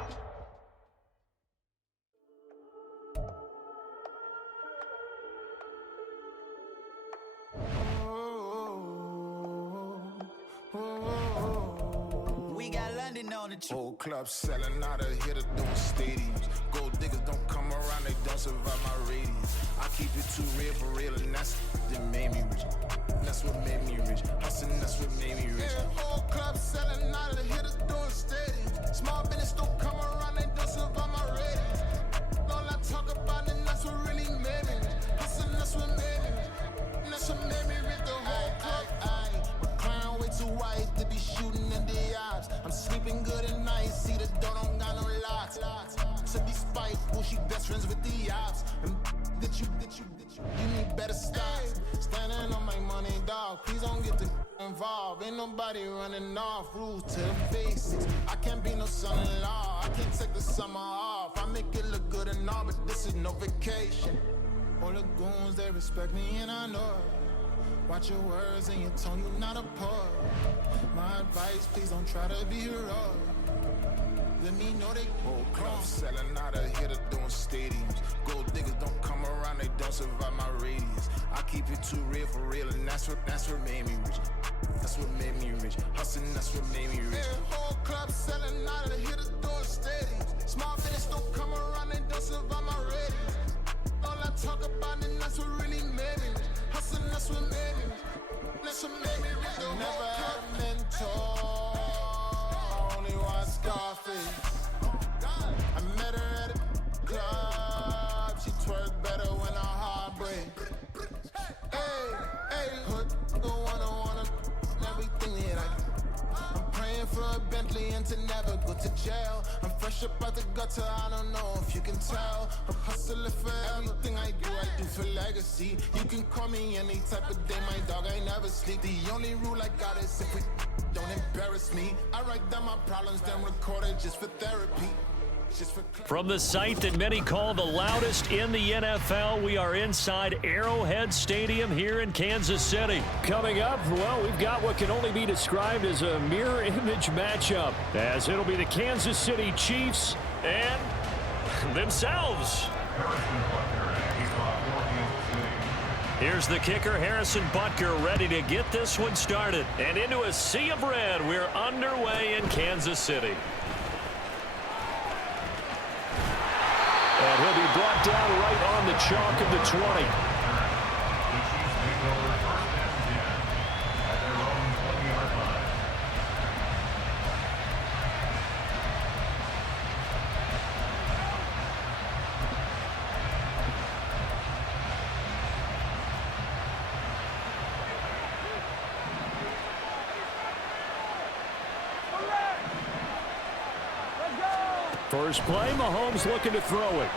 Whole club selling out of here to doing stadiums. Gold diggers don't come around, they don't survive my radius. I keep it too real for real, and that's that made me rich. That's what made me rich. Hustling, that's what made me rich. Yeah, whole club selling out of here to doing stadiums. Small business don't come around, they don't survive my radius. All I talk about, and that's what really made me rich. Hustling, that's what made me rich. That's what made me rich. The whole club. My crown way too white to be shooting in the eyes. I'm sleeping good at night, see the door don't got no locks. So despite she best friends with the ops. And you need better stocks. Standing on my money, dog. Please don't get involved. Ain't nobody running off. Rules to the basics. I can't be no son-in-law. I can't take the summer off. I make it look good and all, but this is no vacation. All the goons, they respect me and I know it. Watch your words and your tone, you not a poet. My advice, please don't try to be heroic. Let me know they whole club selling out of here to doing stadiums. Gold diggers don't come around, they don't survive my radius. I keep it too real for real, and that's what made me rich. That's what made me rich. Hustling, that's what made me rich. Yeah, whole club selling out of here to doing stadiums. Small business don't come around, they don't survive my radius. All I talk about, and that's what really made me rich. Hustling, that's what made me rich. That's what made me rich. Never had a mentor. Only watch Scarface. I met her at a club. She twerk better when her heart breaks. Hey, hood, go wanna everything that I'm praying for a Bentley and to never go to jail. I'm fresh up out the gutter, I don't know if you can tell. I'm hustling for everything I do for legacy. You can call me any type of day, my dog, I never sleep. The only rule I got is if we don't embarrass me. I write down my problems, then record it just for therapy. From the site that many call the loudest in the NFL, we are inside Arrowhead Stadium here in Kansas City. Coming up, well, we've got what can only be described as a mirror image matchup, as it'll be the Kansas City Chiefs and themselves. Here's the kicker, Harrison Butker, ready to get this one started. And into a sea of red, we're underway in Kansas City. And he'll be brought down right on the chalk of the 20. First play, Mahomes looking to throw it.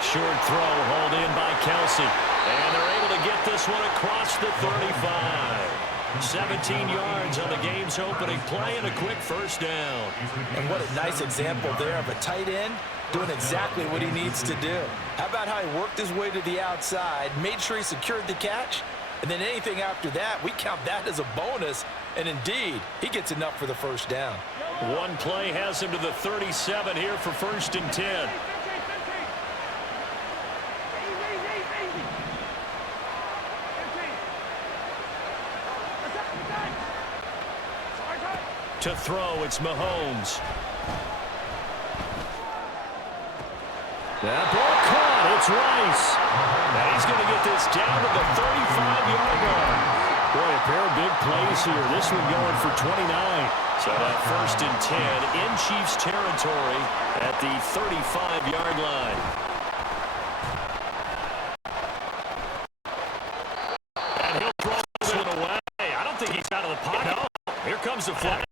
Short throw, hauled in by Kelsey. And they're able to get this one across the 35. 17 yards on the game's opening play and a quick first down. And what a nice example there of a tight end doing exactly what he needs to do. How about how he worked his way to the outside, made sure he secured the catch, and then anything after that, we count that as a bonus. And indeed, he gets enough for the first down. One play has him to the 37 here for 1st and 10. To throw, it's Mahomes. That ball caught. It's Rice. And he's going to get this down to the 35-yard line. Boy, a pair of big plays here. This one going for 29. So that 1st and 10 in Chiefs territory at the 35-yard line. And he'll throw this one away. I don't think he's out of the pocket. No. Here comes the flag.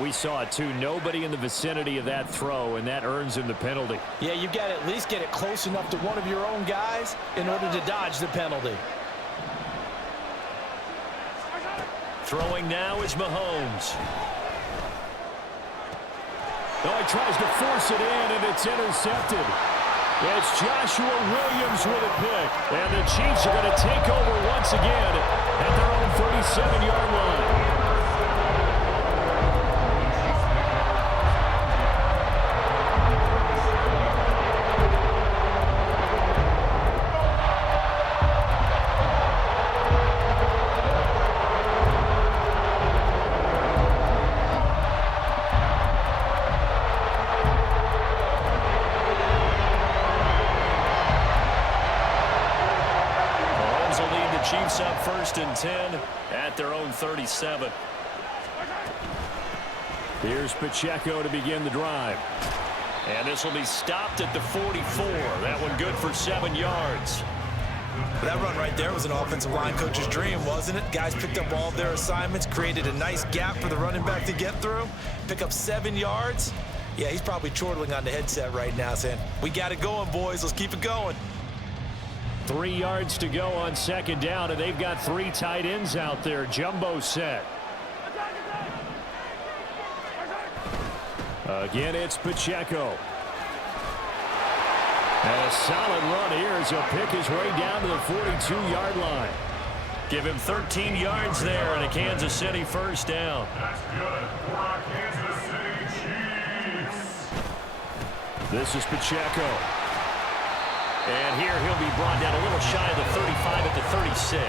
We saw it too. Nobody in the vicinity of that throw, and that earns him the penalty. Yeah, you've got to at least get it close enough to one of your own guys in order to dodge the penalty. Throwing now is Mahomes. Oh, he tries to force it in, and it's intercepted. It's Joshua Williams with a pick. And the Chiefs are going to take over once again at their own 37-yard line. first and 10 at their own 37. Here's Pacheco to begin the drive. And this will be stopped at the 44. That one good for 7 yards. That run right there was an offensive line coach's dream, wasn't it? Guys picked up all of their assignments, created a nice gap for the running back to get through, pick up 7 yards. Yeah, he's probably chortling on the headset right now saying, we got it going, boys. Let's keep it going. 3 yards to go on second down, and they've got 3 tight ends out there. Jumbo set. Again, it's Pacheco. And a solid run here as he'll pick his way down to the 42-yard line. Give him 13 yards there and a Kansas City first down. That's good for our Kansas City Chiefs. This is Pacheco. And here he'll be brought down a little shy of the 35 at the 36.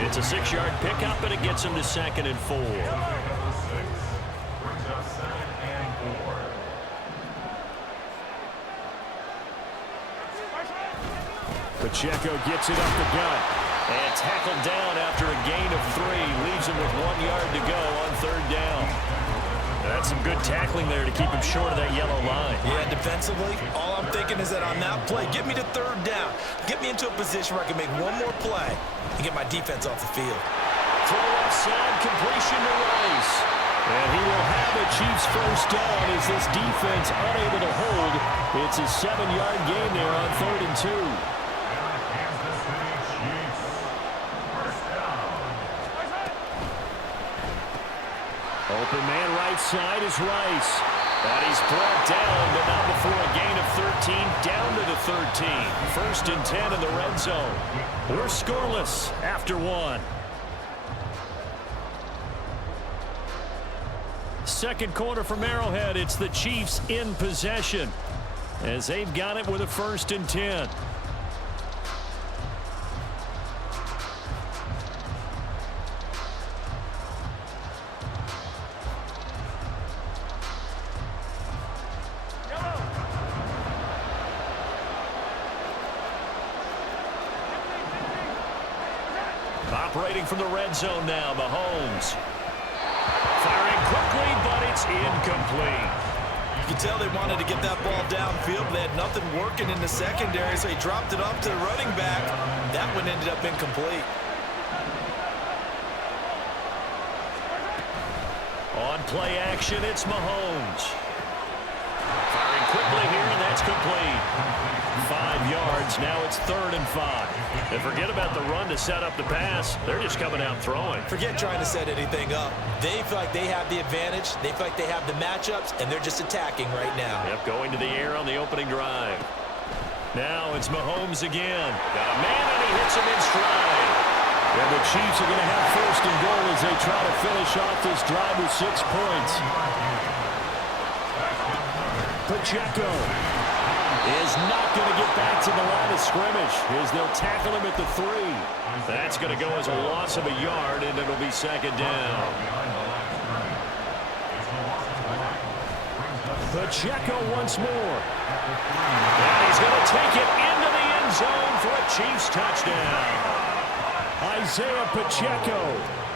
It's a 6-yard pickup, and it gets him to 2nd and 4. Brings up 2nd and 4. Pacheco gets it up the gut. And tackled down after a gain of 3. Leaves him with 1 yard to go on 3rd down. That's some good tackling there to keep him short of that yellow line. Yeah, defensively, all I'm thinking is that on that play, get me to 3rd down. Get me into a position where I can make one more play and get my defense off the field. Throw offside, completion to Rice. And he will have a Chiefs first down as this defense unable to hold. It's a 7-yard gain there on 3rd and 2. Open man right side is Rice. And he's brought down, but not before a gain of 13, down to the 13. 1st and 10 in the red zone. We're scoreless after 1. Second quarter from Arrowhead. It's the Chiefs in possession as they've got it with a 1st and 10. Operating from the red zone now, Mahomes. Firing quickly, but it's incomplete. You can tell they wanted to get that ball downfield, but they had nothing working in the secondary, so he dropped it off to the running back. That one ended up incomplete. On play action, it's Mahomes. Firing quickly here, and that's complete. 5 yards. Now it's 3rd and 5. And forget about the run to set up the pass. They're just coming out throwing. Forget trying to set anything up. They feel like they have the advantage. They feel like they have the matchups, and they're just attacking right now. Yep, going to the air on the opening drive. Now it's Mahomes again. Got a man, and he hits him in stride. And the Chiefs are going to have 1st and goal as they try to finish off this drive with 6 points. Pacheco is not going to get back to the line of scrimmage as they'll tackle him at the 3. That's going to go as a loss of a yard, and it'll be 2nd down. Pacheco once more. And he's going to take it into the end zone for a Chiefs touchdown. Isaiah Pacheco.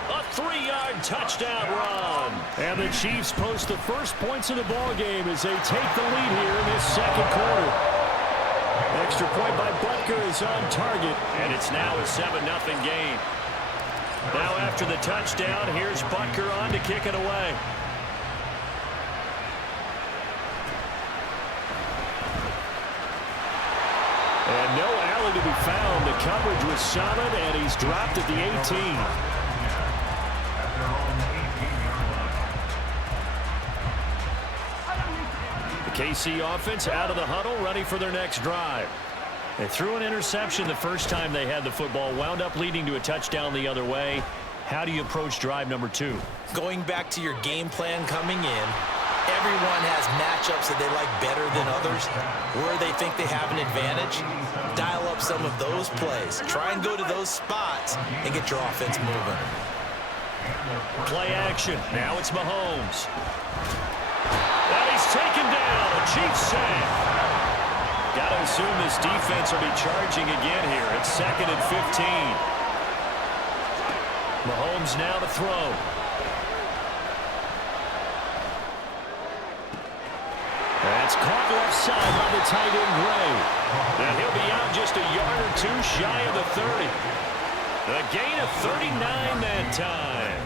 A 3-yard touchdown run. And the Chiefs post the first points of the ball game as they take the lead here in this 2nd quarter. Extra point by Butker is on target. And it's now a 7-0 game. Now after the touchdown, here's Butker on to kick it away. And no alley to be found. The coverage was solid, and he's dropped at the 18. KC offense out of the huddle, ready for their next drive. They threw an interception the first time they had the football, wound up leading to a touchdown the other way. How do you approach drive number 2? Going back to your game plan coming in, everyone has matchups that they like better than others, where they think they have an advantage. Dial up some of those plays. Try and go to those spots and get your offense moving. Play action. Now it's Mahomes. And he's taken down. A Chiefs sack. Got to assume this defense will be charging again here. It's 2nd and 15. Mahomes now to throw. That's caught left side by the tight end Gray. And he'll be out just a yard or two shy of the 30. A gain of 39 that time.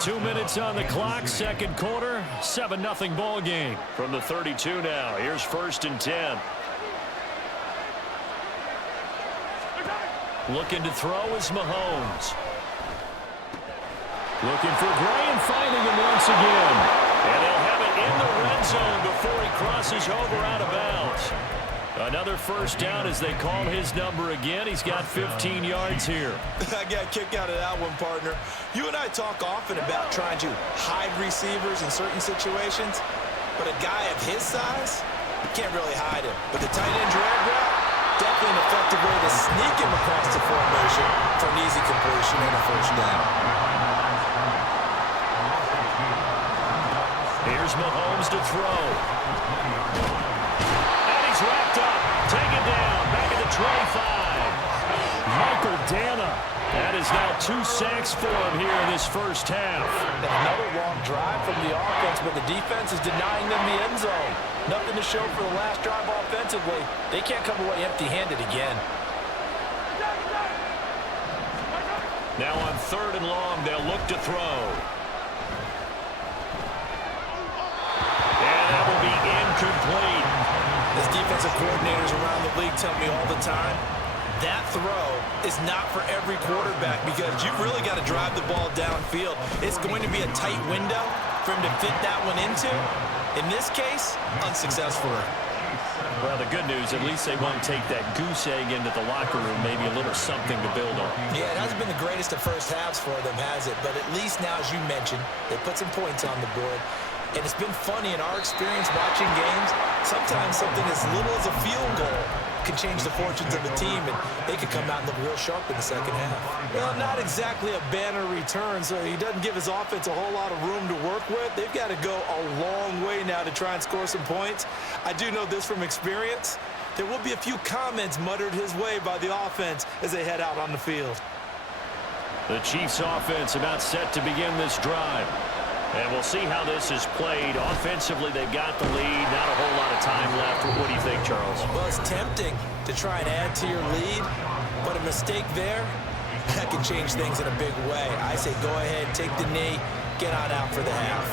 2 minutes on the clock, second quarter, 7-0 ball game. From the 32 now, here's 1st and 10. Looking to throw is Mahomes. Looking for Gray and finding him once again. And they'll have it in the red zone before he crosses over out of bounds. Another first down as they call his number again. He's got 15 yards here. I got a kick out of that one, partner. You and I talk often about trying to hide receivers in certain situations, but a guy of his size, you can't really hide him. But the tight end drag route, definitely an effective way to sneak him across the formation for an easy completion and a first down. Here's Mahomes to throw. And he's wrapped up. Taken down. Back at the 25. Michael Dana. That is now 2 sacks for him here in this first half. And another long drive from the offense, but the defense is denying them the end zone. Nothing to show for the last drive offensively. They can't come away empty-handed again. Now on 3rd and long, they'll look to throw. And that will be incomplete. As defensive coordinators around the league tell me all the time, that throw is not for every quarterback because you've really got to drive the ball downfield. It's going to be a tight window for him to fit that one into. In this case, unsuccessful. Well, the good news, at least they won't take that goose egg into the locker room, maybe a little something to build on. Yeah, it hasn't been the greatest of first halves for them, has it? But at least now, as you mentioned, they put some points on the board. And it's been funny in our experience watching games. Sometimes something as little as a field goal can change the fortunes of a team, and they could come out and look real sharp in the second half. Well, not exactly a banner return, so he doesn't give his offense a whole lot of room to work with. They've got to go a long way now to try and score some points. I do know this from experience. There will be a few comments muttered his way by the offense as they head out on the field. The Chiefs offense about set to begin this drive. And we'll see how this is played. Offensively, they've got the lead. Not a whole lot of time left. What do you think, Charles? Well, it's tempting to try and add to your lead, but a mistake there, that can change things in a big way. I say go ahead, take the knee, get on out for the half.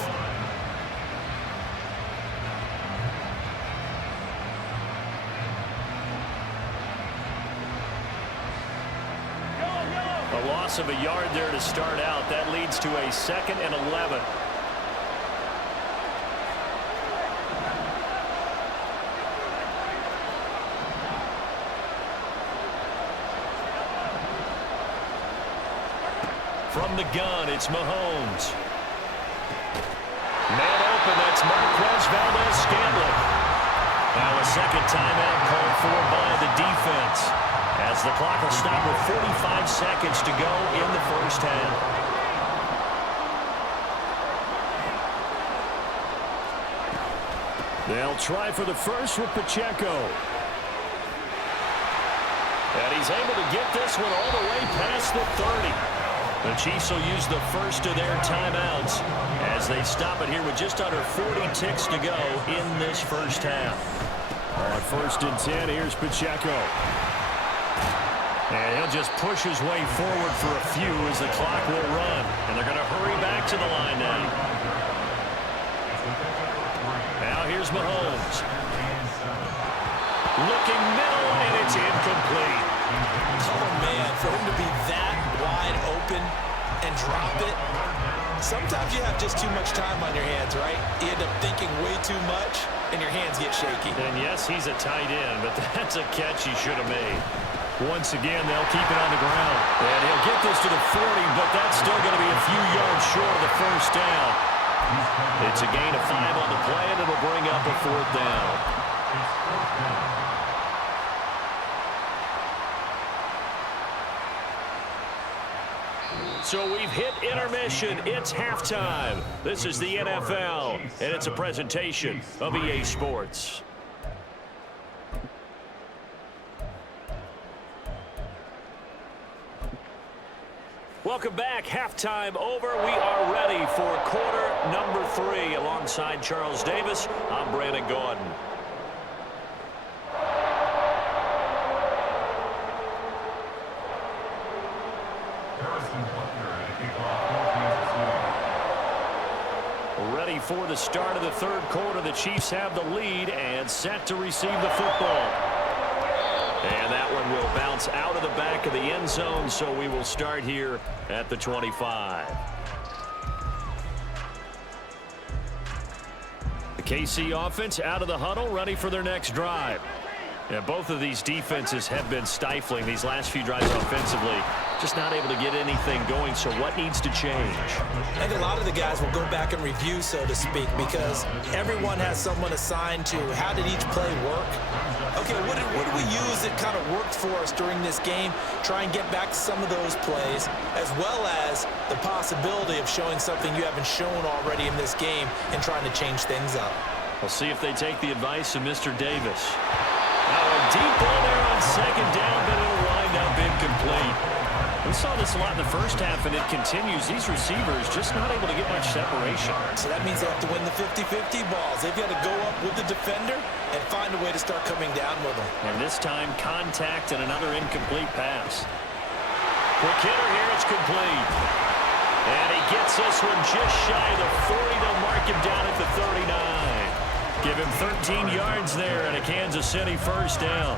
A loss of a yard there to start out. That leads to a 2nd and 11. From the gun, it's Mahomes. Man open, that's Marquez Valdes-Scantling. Now a second timeout called for by the defense, as the clock will stop with 45 seconds to go in the first half. They'll try for the first with Pacheco. And he's able to get this one all the way past the 30. The Chiefs will use the first of their timeouts as they stop it here with just under 40 ticks to go in this first half. On 1st and 10, here's Pacheco. And he'll just push his way forward for a few as the clock will run. And they're going to hurry back to the line now. Now here's Mahomes. Looking middle, and it's incomplete. Oh, man, for him to be that wide open and drop it, sometimes you have just too much time on your hands, right? You end up thinking way too much, and your hands get shaky. And yes, he's a tight end, but that's a catch he should have made. Once again, they'll keep it on the ground. And he'll get this to the 40, but that's still going to be a few yards short of the first down. It's a gain of 5 on the play, and it'll bring up a 4th down. So we've hit intermission. It's halftime. This is the NFL, and it's a presentation of EA Sports. Welcome back. Halftime over. We are ready for quarter number 3. Alongside Charles Davis, I'm Brandon Gordon. Ready for the start of the third quarter. The Chiefs have the lead and set to receive the football. And that one will bounce out of the back of the end zone, so we will start here at the 25. The KC offense out of the huddle, ready for their next drive. Yeah, both of these defenses have been stifling these last few drives offensively. Just not able to get anything going, so what needs to change? I think a lot of the guys will go back and review, so to speak, because everyone has someone assigned to how did each play work. Okay, what did we use that kind of worked for us during this game? Try and get back to some of those plays, as well as the possibility of showing something you haven't shown already in this game and trying to change things up. We'll see if they take the advice of Mr. Davis. Now a deep ball there on second down, but it'll wind up incomplete. We saw this a lot in the first half, and it continues. These receivers just not able to get much separation. So that means they have to win the 50-50 balls. They've got to go up with the defender and find a way to start coming down with them. And this time, contact and another incomplete pass. Quick hitter here, it's complete. And he gets this one just shy of the 40. They'll mark him down at the 39. Give him 13 yards there and a Kansas City first down.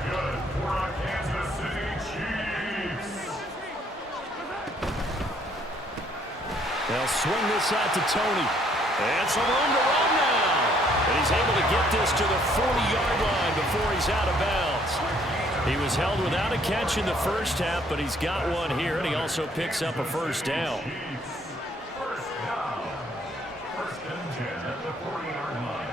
They'll swing this out to Tony. And some room to run now. And he's able to get this to the 40-yard line before he's out of bounds. He was held without a catch in the first half, but he's got one here, and he also picks up a first down. First down. First and 10 at the 40-yard line.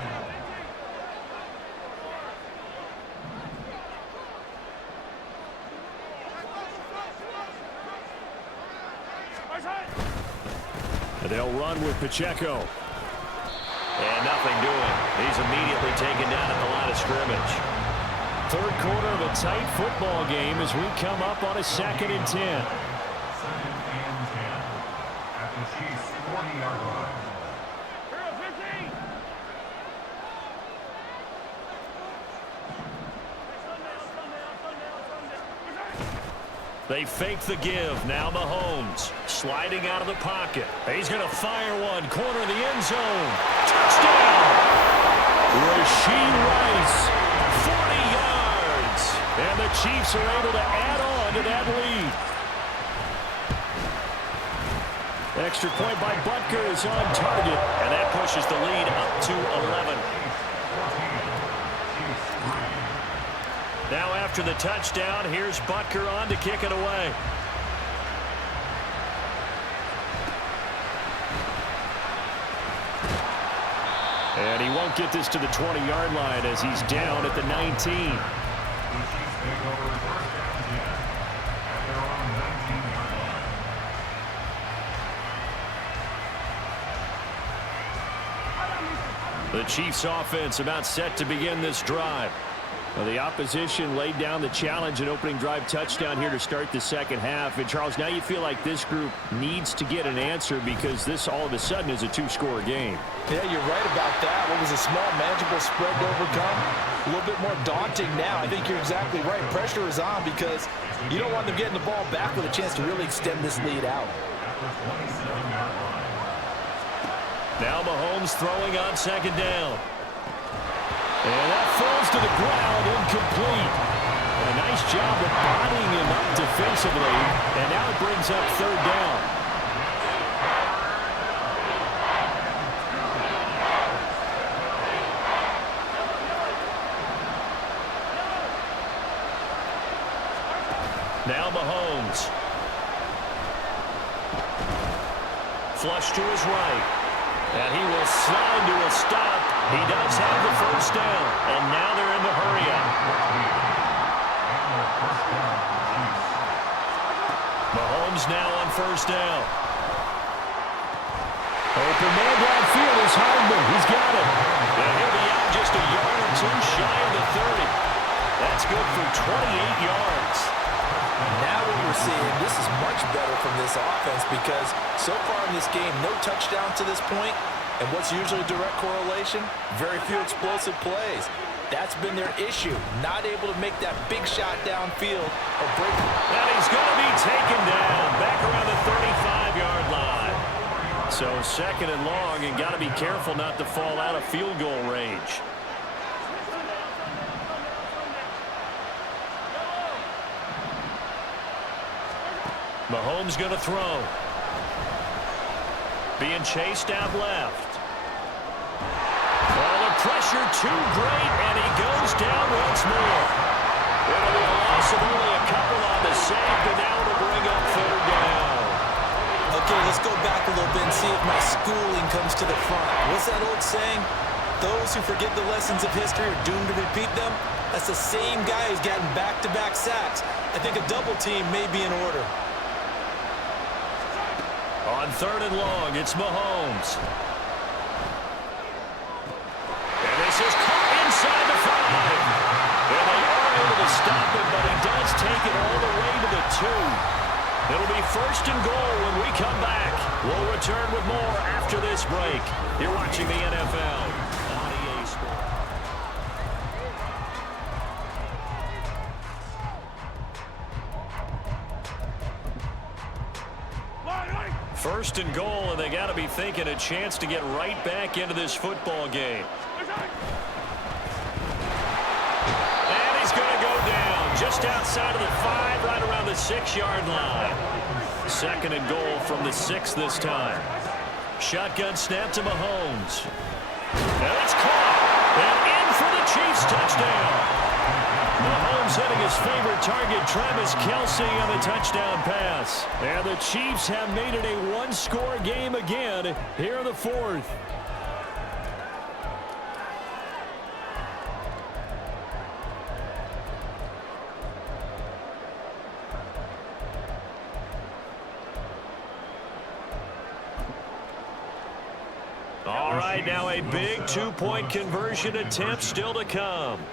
They'll run with Pacheco. And nothing doing. He's immediately taken down at the line of scrimmage. Third quarter of a tight football game as we come up on a 2nd and 10. 2nd and 10 at the Chiefs' 40-yard line. They fake the give. Now Mahomes sliding out of the pocket. He's going to fire one. Corner of the end zone. Touchdown! Rashee Rice. 40 yards. And the Chiefs are able to add on to that lead. Extra point by Butker is on target. And that pushes the lead up to 11. Now after the touchdown, here's Butker on to kick it away. And he won't get this to the 20-yard line as he's down at the 19. The Chiefs offense about set to begin this drive. Well, the opposition laid down the challenge and opening drive touchdown here to start the second half. And, Charles, now you feel like this group needs to get an answer because this all of a sudden is a 2-score game. Yeah, you're right about that. What was a small, manageable spread to overcome? A little bit more daunting now. I think you're exactly right. Pressure is on because you don't want them getting the ball back with a chance to really extend this lead out. Now Mahomes throwing on second down. And that falls to the ground, incomplete. A nice job of bodying him up defensively, and now it brings up third down. Now Mahomes. Flush to his right. And he will slide to a stop. He does have the first down. And now they're in the hurry-up. Mahomes now on first down. Open man downfield is Hardman. He's got it. And he'll be out just a yard or two shy of the 30. That's good for 28 yards. Now what we're seeing, this is much much better from this offense because so far in this game, no touchdown to this point, and what's usually a direct correlation? Very few explosive plays. That's been their issue, not able to make that big shot downfield or break. And he's going to be taken down back around the 35-yard line. So second and long, and got to be careful not to fall out of field goal range. Mahomes going to throw. Being chased out left. Well, the pressure too great, and he goes down once more. It'll be a loss of only a couple on the sack, but now it'll bring up third down. Okay, let's go back a little bit and see if my schooling comes to the front. What's that old saying? Those who forget the lessons of history are doomed to repeat them. That's the same guy who's gotten back-to-back sacks. I think a double team may be in order. On third and long, it's Mahomes. And this is caught inside the 5. And they are able to stop him, but he does take it all the way to the 2. It'll be first and goal when we come back. We'll return with more after this break. You're watching the NFL on EA Sports. First and goal, and they got to be thinking a chance to get right back into this football game. And he's going to go down just outside of the 5, right around the 6-yard line. Second and goal from the 6 this time. Shotgun snap to Mahomes. And it's caught. And in for the Chiefs touchdown. Mahomes hitting his favorite target, Travis Kelce, on the touchdown pass. And the Chiefs have made it a one-score game again here in the 4th. All right, now a big two-point conversion attempt still to come.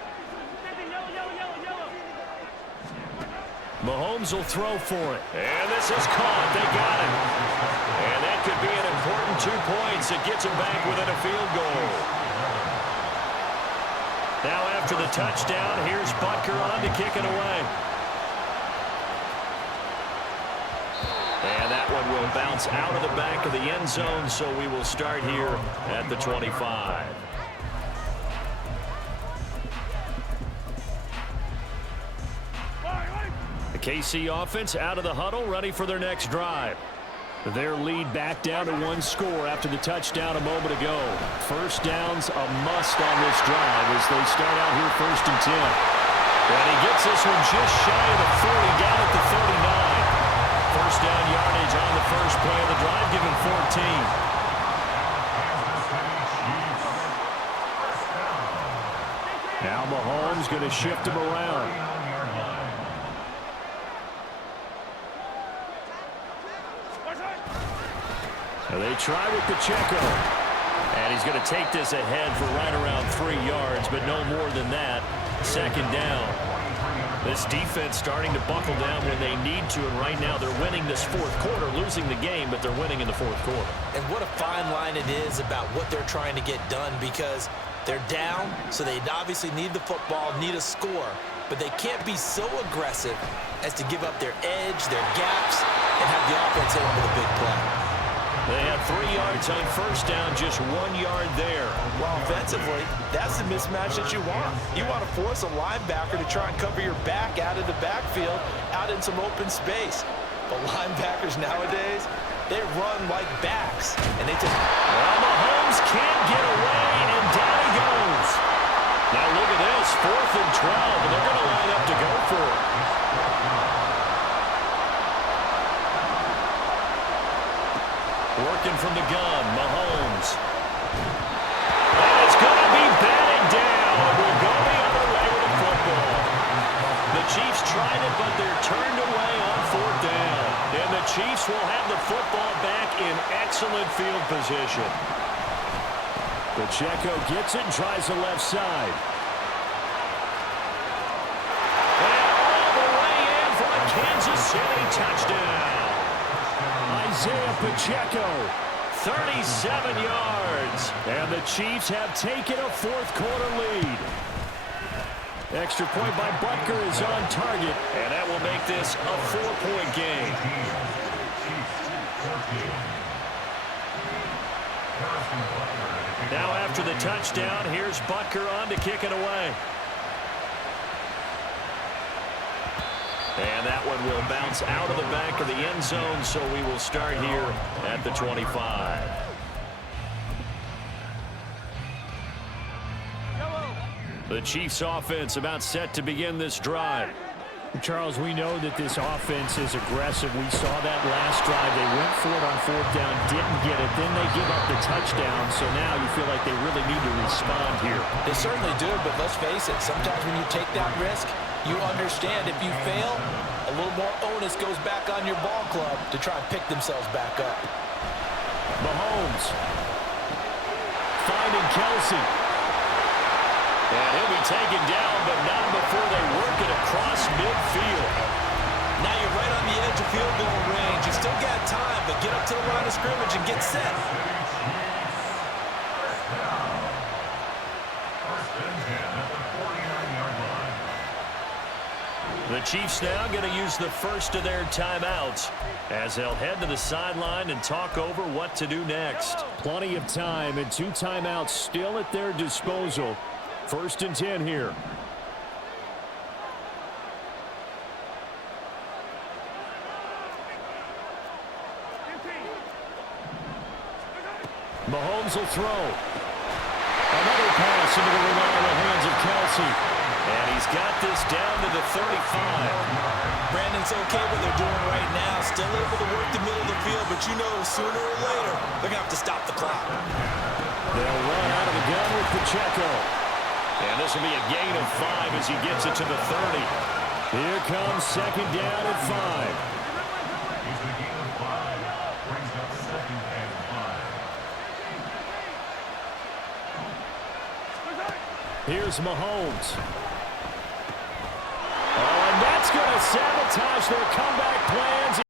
Mahomes will throw for it. And this is caught. They got it. And that could be an important 2 points. It gets him back within a field goal. Now after the touchdown, here's Butker on to kick it away. And that one will bounce out of the back of the end zone, so we will start here at the 25. KC offense out of the huddle, ready for their next drive. Their lead back down to 1 score after the touchdown a moment ago. First down's a must on this drive as they start out here first and 10. And he gets this one just shy of the 40, down at the 39. First down yardage on the first play of the drive, given 14. Now Mahomes going to shift him around. They try with Pacheco. And he's going to take this ahead for right around 3 yards, but no more than that. Second down. This defense starting to buckle down when they need to, and right now they're winning this 4th quarter, losing the game, but they're winning in the 4th quarter. And what a fine line it is about what they're trying to get done, because they're down, so they obviously need the football, need a score, but they can't be so aggressive as to give up their edge, their gaps, and have the offense hit them with a big play. They have 3 yards on first down, just 1 yard there. Well, offensively, that's the mismatch that you want. You want to force a linebacker to try and cover your back out of the backfield, out in some open space. But linebackers nowadays, they run like backs, and they just... Well, Mahomes can't get away, and down he goes. Now look at this, 4th and 12, and they're going to line up to go for it. Working from the gun, Mahomes. And it's going to be batted down. We'll go the other way with the football. The Chiefs tried it, but they're turned away on 4th down. And the Chiefs will have the football back in excellent field position. Pacheco gets it and tries the left side. And all the way in for a Kansas City touchdown. Isaiah Pacheco. 37 yards. And the Chiefs have taken a fourth-quarter lead. Extra point by Butker is on target. And that will make this a 4-point game. Now after the touchdown, here's Butker on to kick it away. And that one will bounce out of the back of the end zone, so we will start here at the 25. The Chiefs offense about set to begin this drive. Charles, we know that this offense is aggressive. We saw that last drive. They went for it on fourth down, didn't get it. Then they give up the touchdown. So now you feel like they really need to respond here. They certainly do, but let's face it. Sometimes when you take that risk, you understand if you fail, a little more onus goes back on your ball club to try and pick themselves back up. Mahomes finding Kelsey. And he'll be taken down, but not before they work it across midfield. Now you're right on the edge of field goal range. You've still got time, but get up to the line of scrimmage and get set. The Chiefs now going to use the first of their timeouts as they'll head to the sideline and talk over what to do next. Plenty of time and 2 timeouts still at their disposal. 1st and 10 here. Mahomes will throw. Another pass into the reliable hands of Kelsey. And he's got this down to the 35. Brandon's okay what they're doing right now. Still able to work the middle of the field, but you know sooner or later they're going to have to stop the clock. They'll run out of the gun with Pacheco. And this will be a gain of 5 as he gets it to the 30. Here comes 2nd down at 5. Here's Mahomes. Oh, and that's going to sabotage their comeback plans